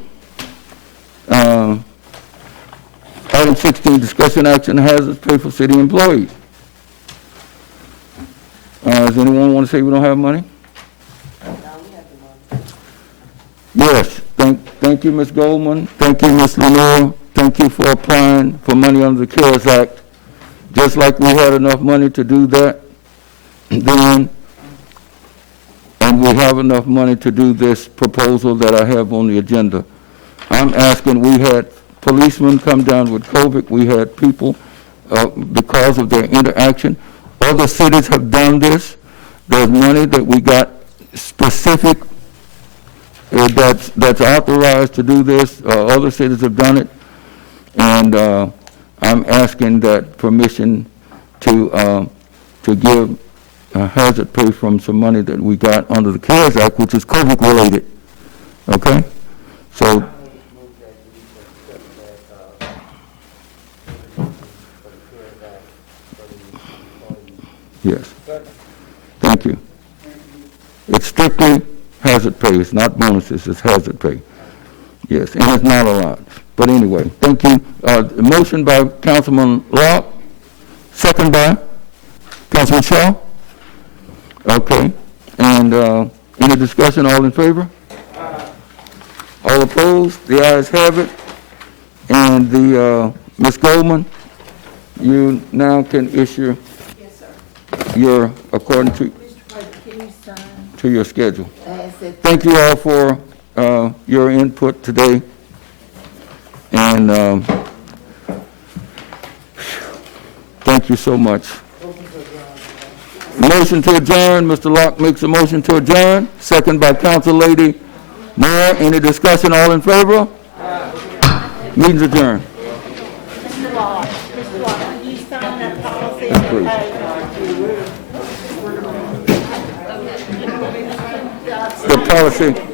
Item 16, discussion action hazards pay for city employees. Does anyone want to say we don't have money? Yes, thank you, Ms. Goldman. Thank you, Ms. Lenore. Thank you for applying for money under the CARES Act. Just like we had enough money to do that then, and we have enough money to do this proposal that I have on the agenda. I'm asking, we had policemen come down with COVID. We had people, because of their interaction. Other cities have done this. There's money that we got specific that's authorized to do this. Other cities have done it. And I'm asking that permission to give hazard pay from some money that we got under the CARES Act, which is COVID related. Okay? So, yes. Thank you. It's strictly hazard pay. It's not bonuses. It's hazard pay. Yes, and it's not allowed. But anyway, thank you. Motion by Councilman Locke, second by Councilman Shaw. Okay. And any discussion? All in favor? All opposed? The ayes have it. And the Ms. Goldman, you now can issue your, according to your schedule. Thank you all for your input today. And thank you so much. Motion to adjourn. Mr. Locke makes a motion to adjourn. Second by Council Lady Moore. Any discussion? All in favor? Meeting's adjourned. Mr. Locke, can you sign that policy on the page? The policy.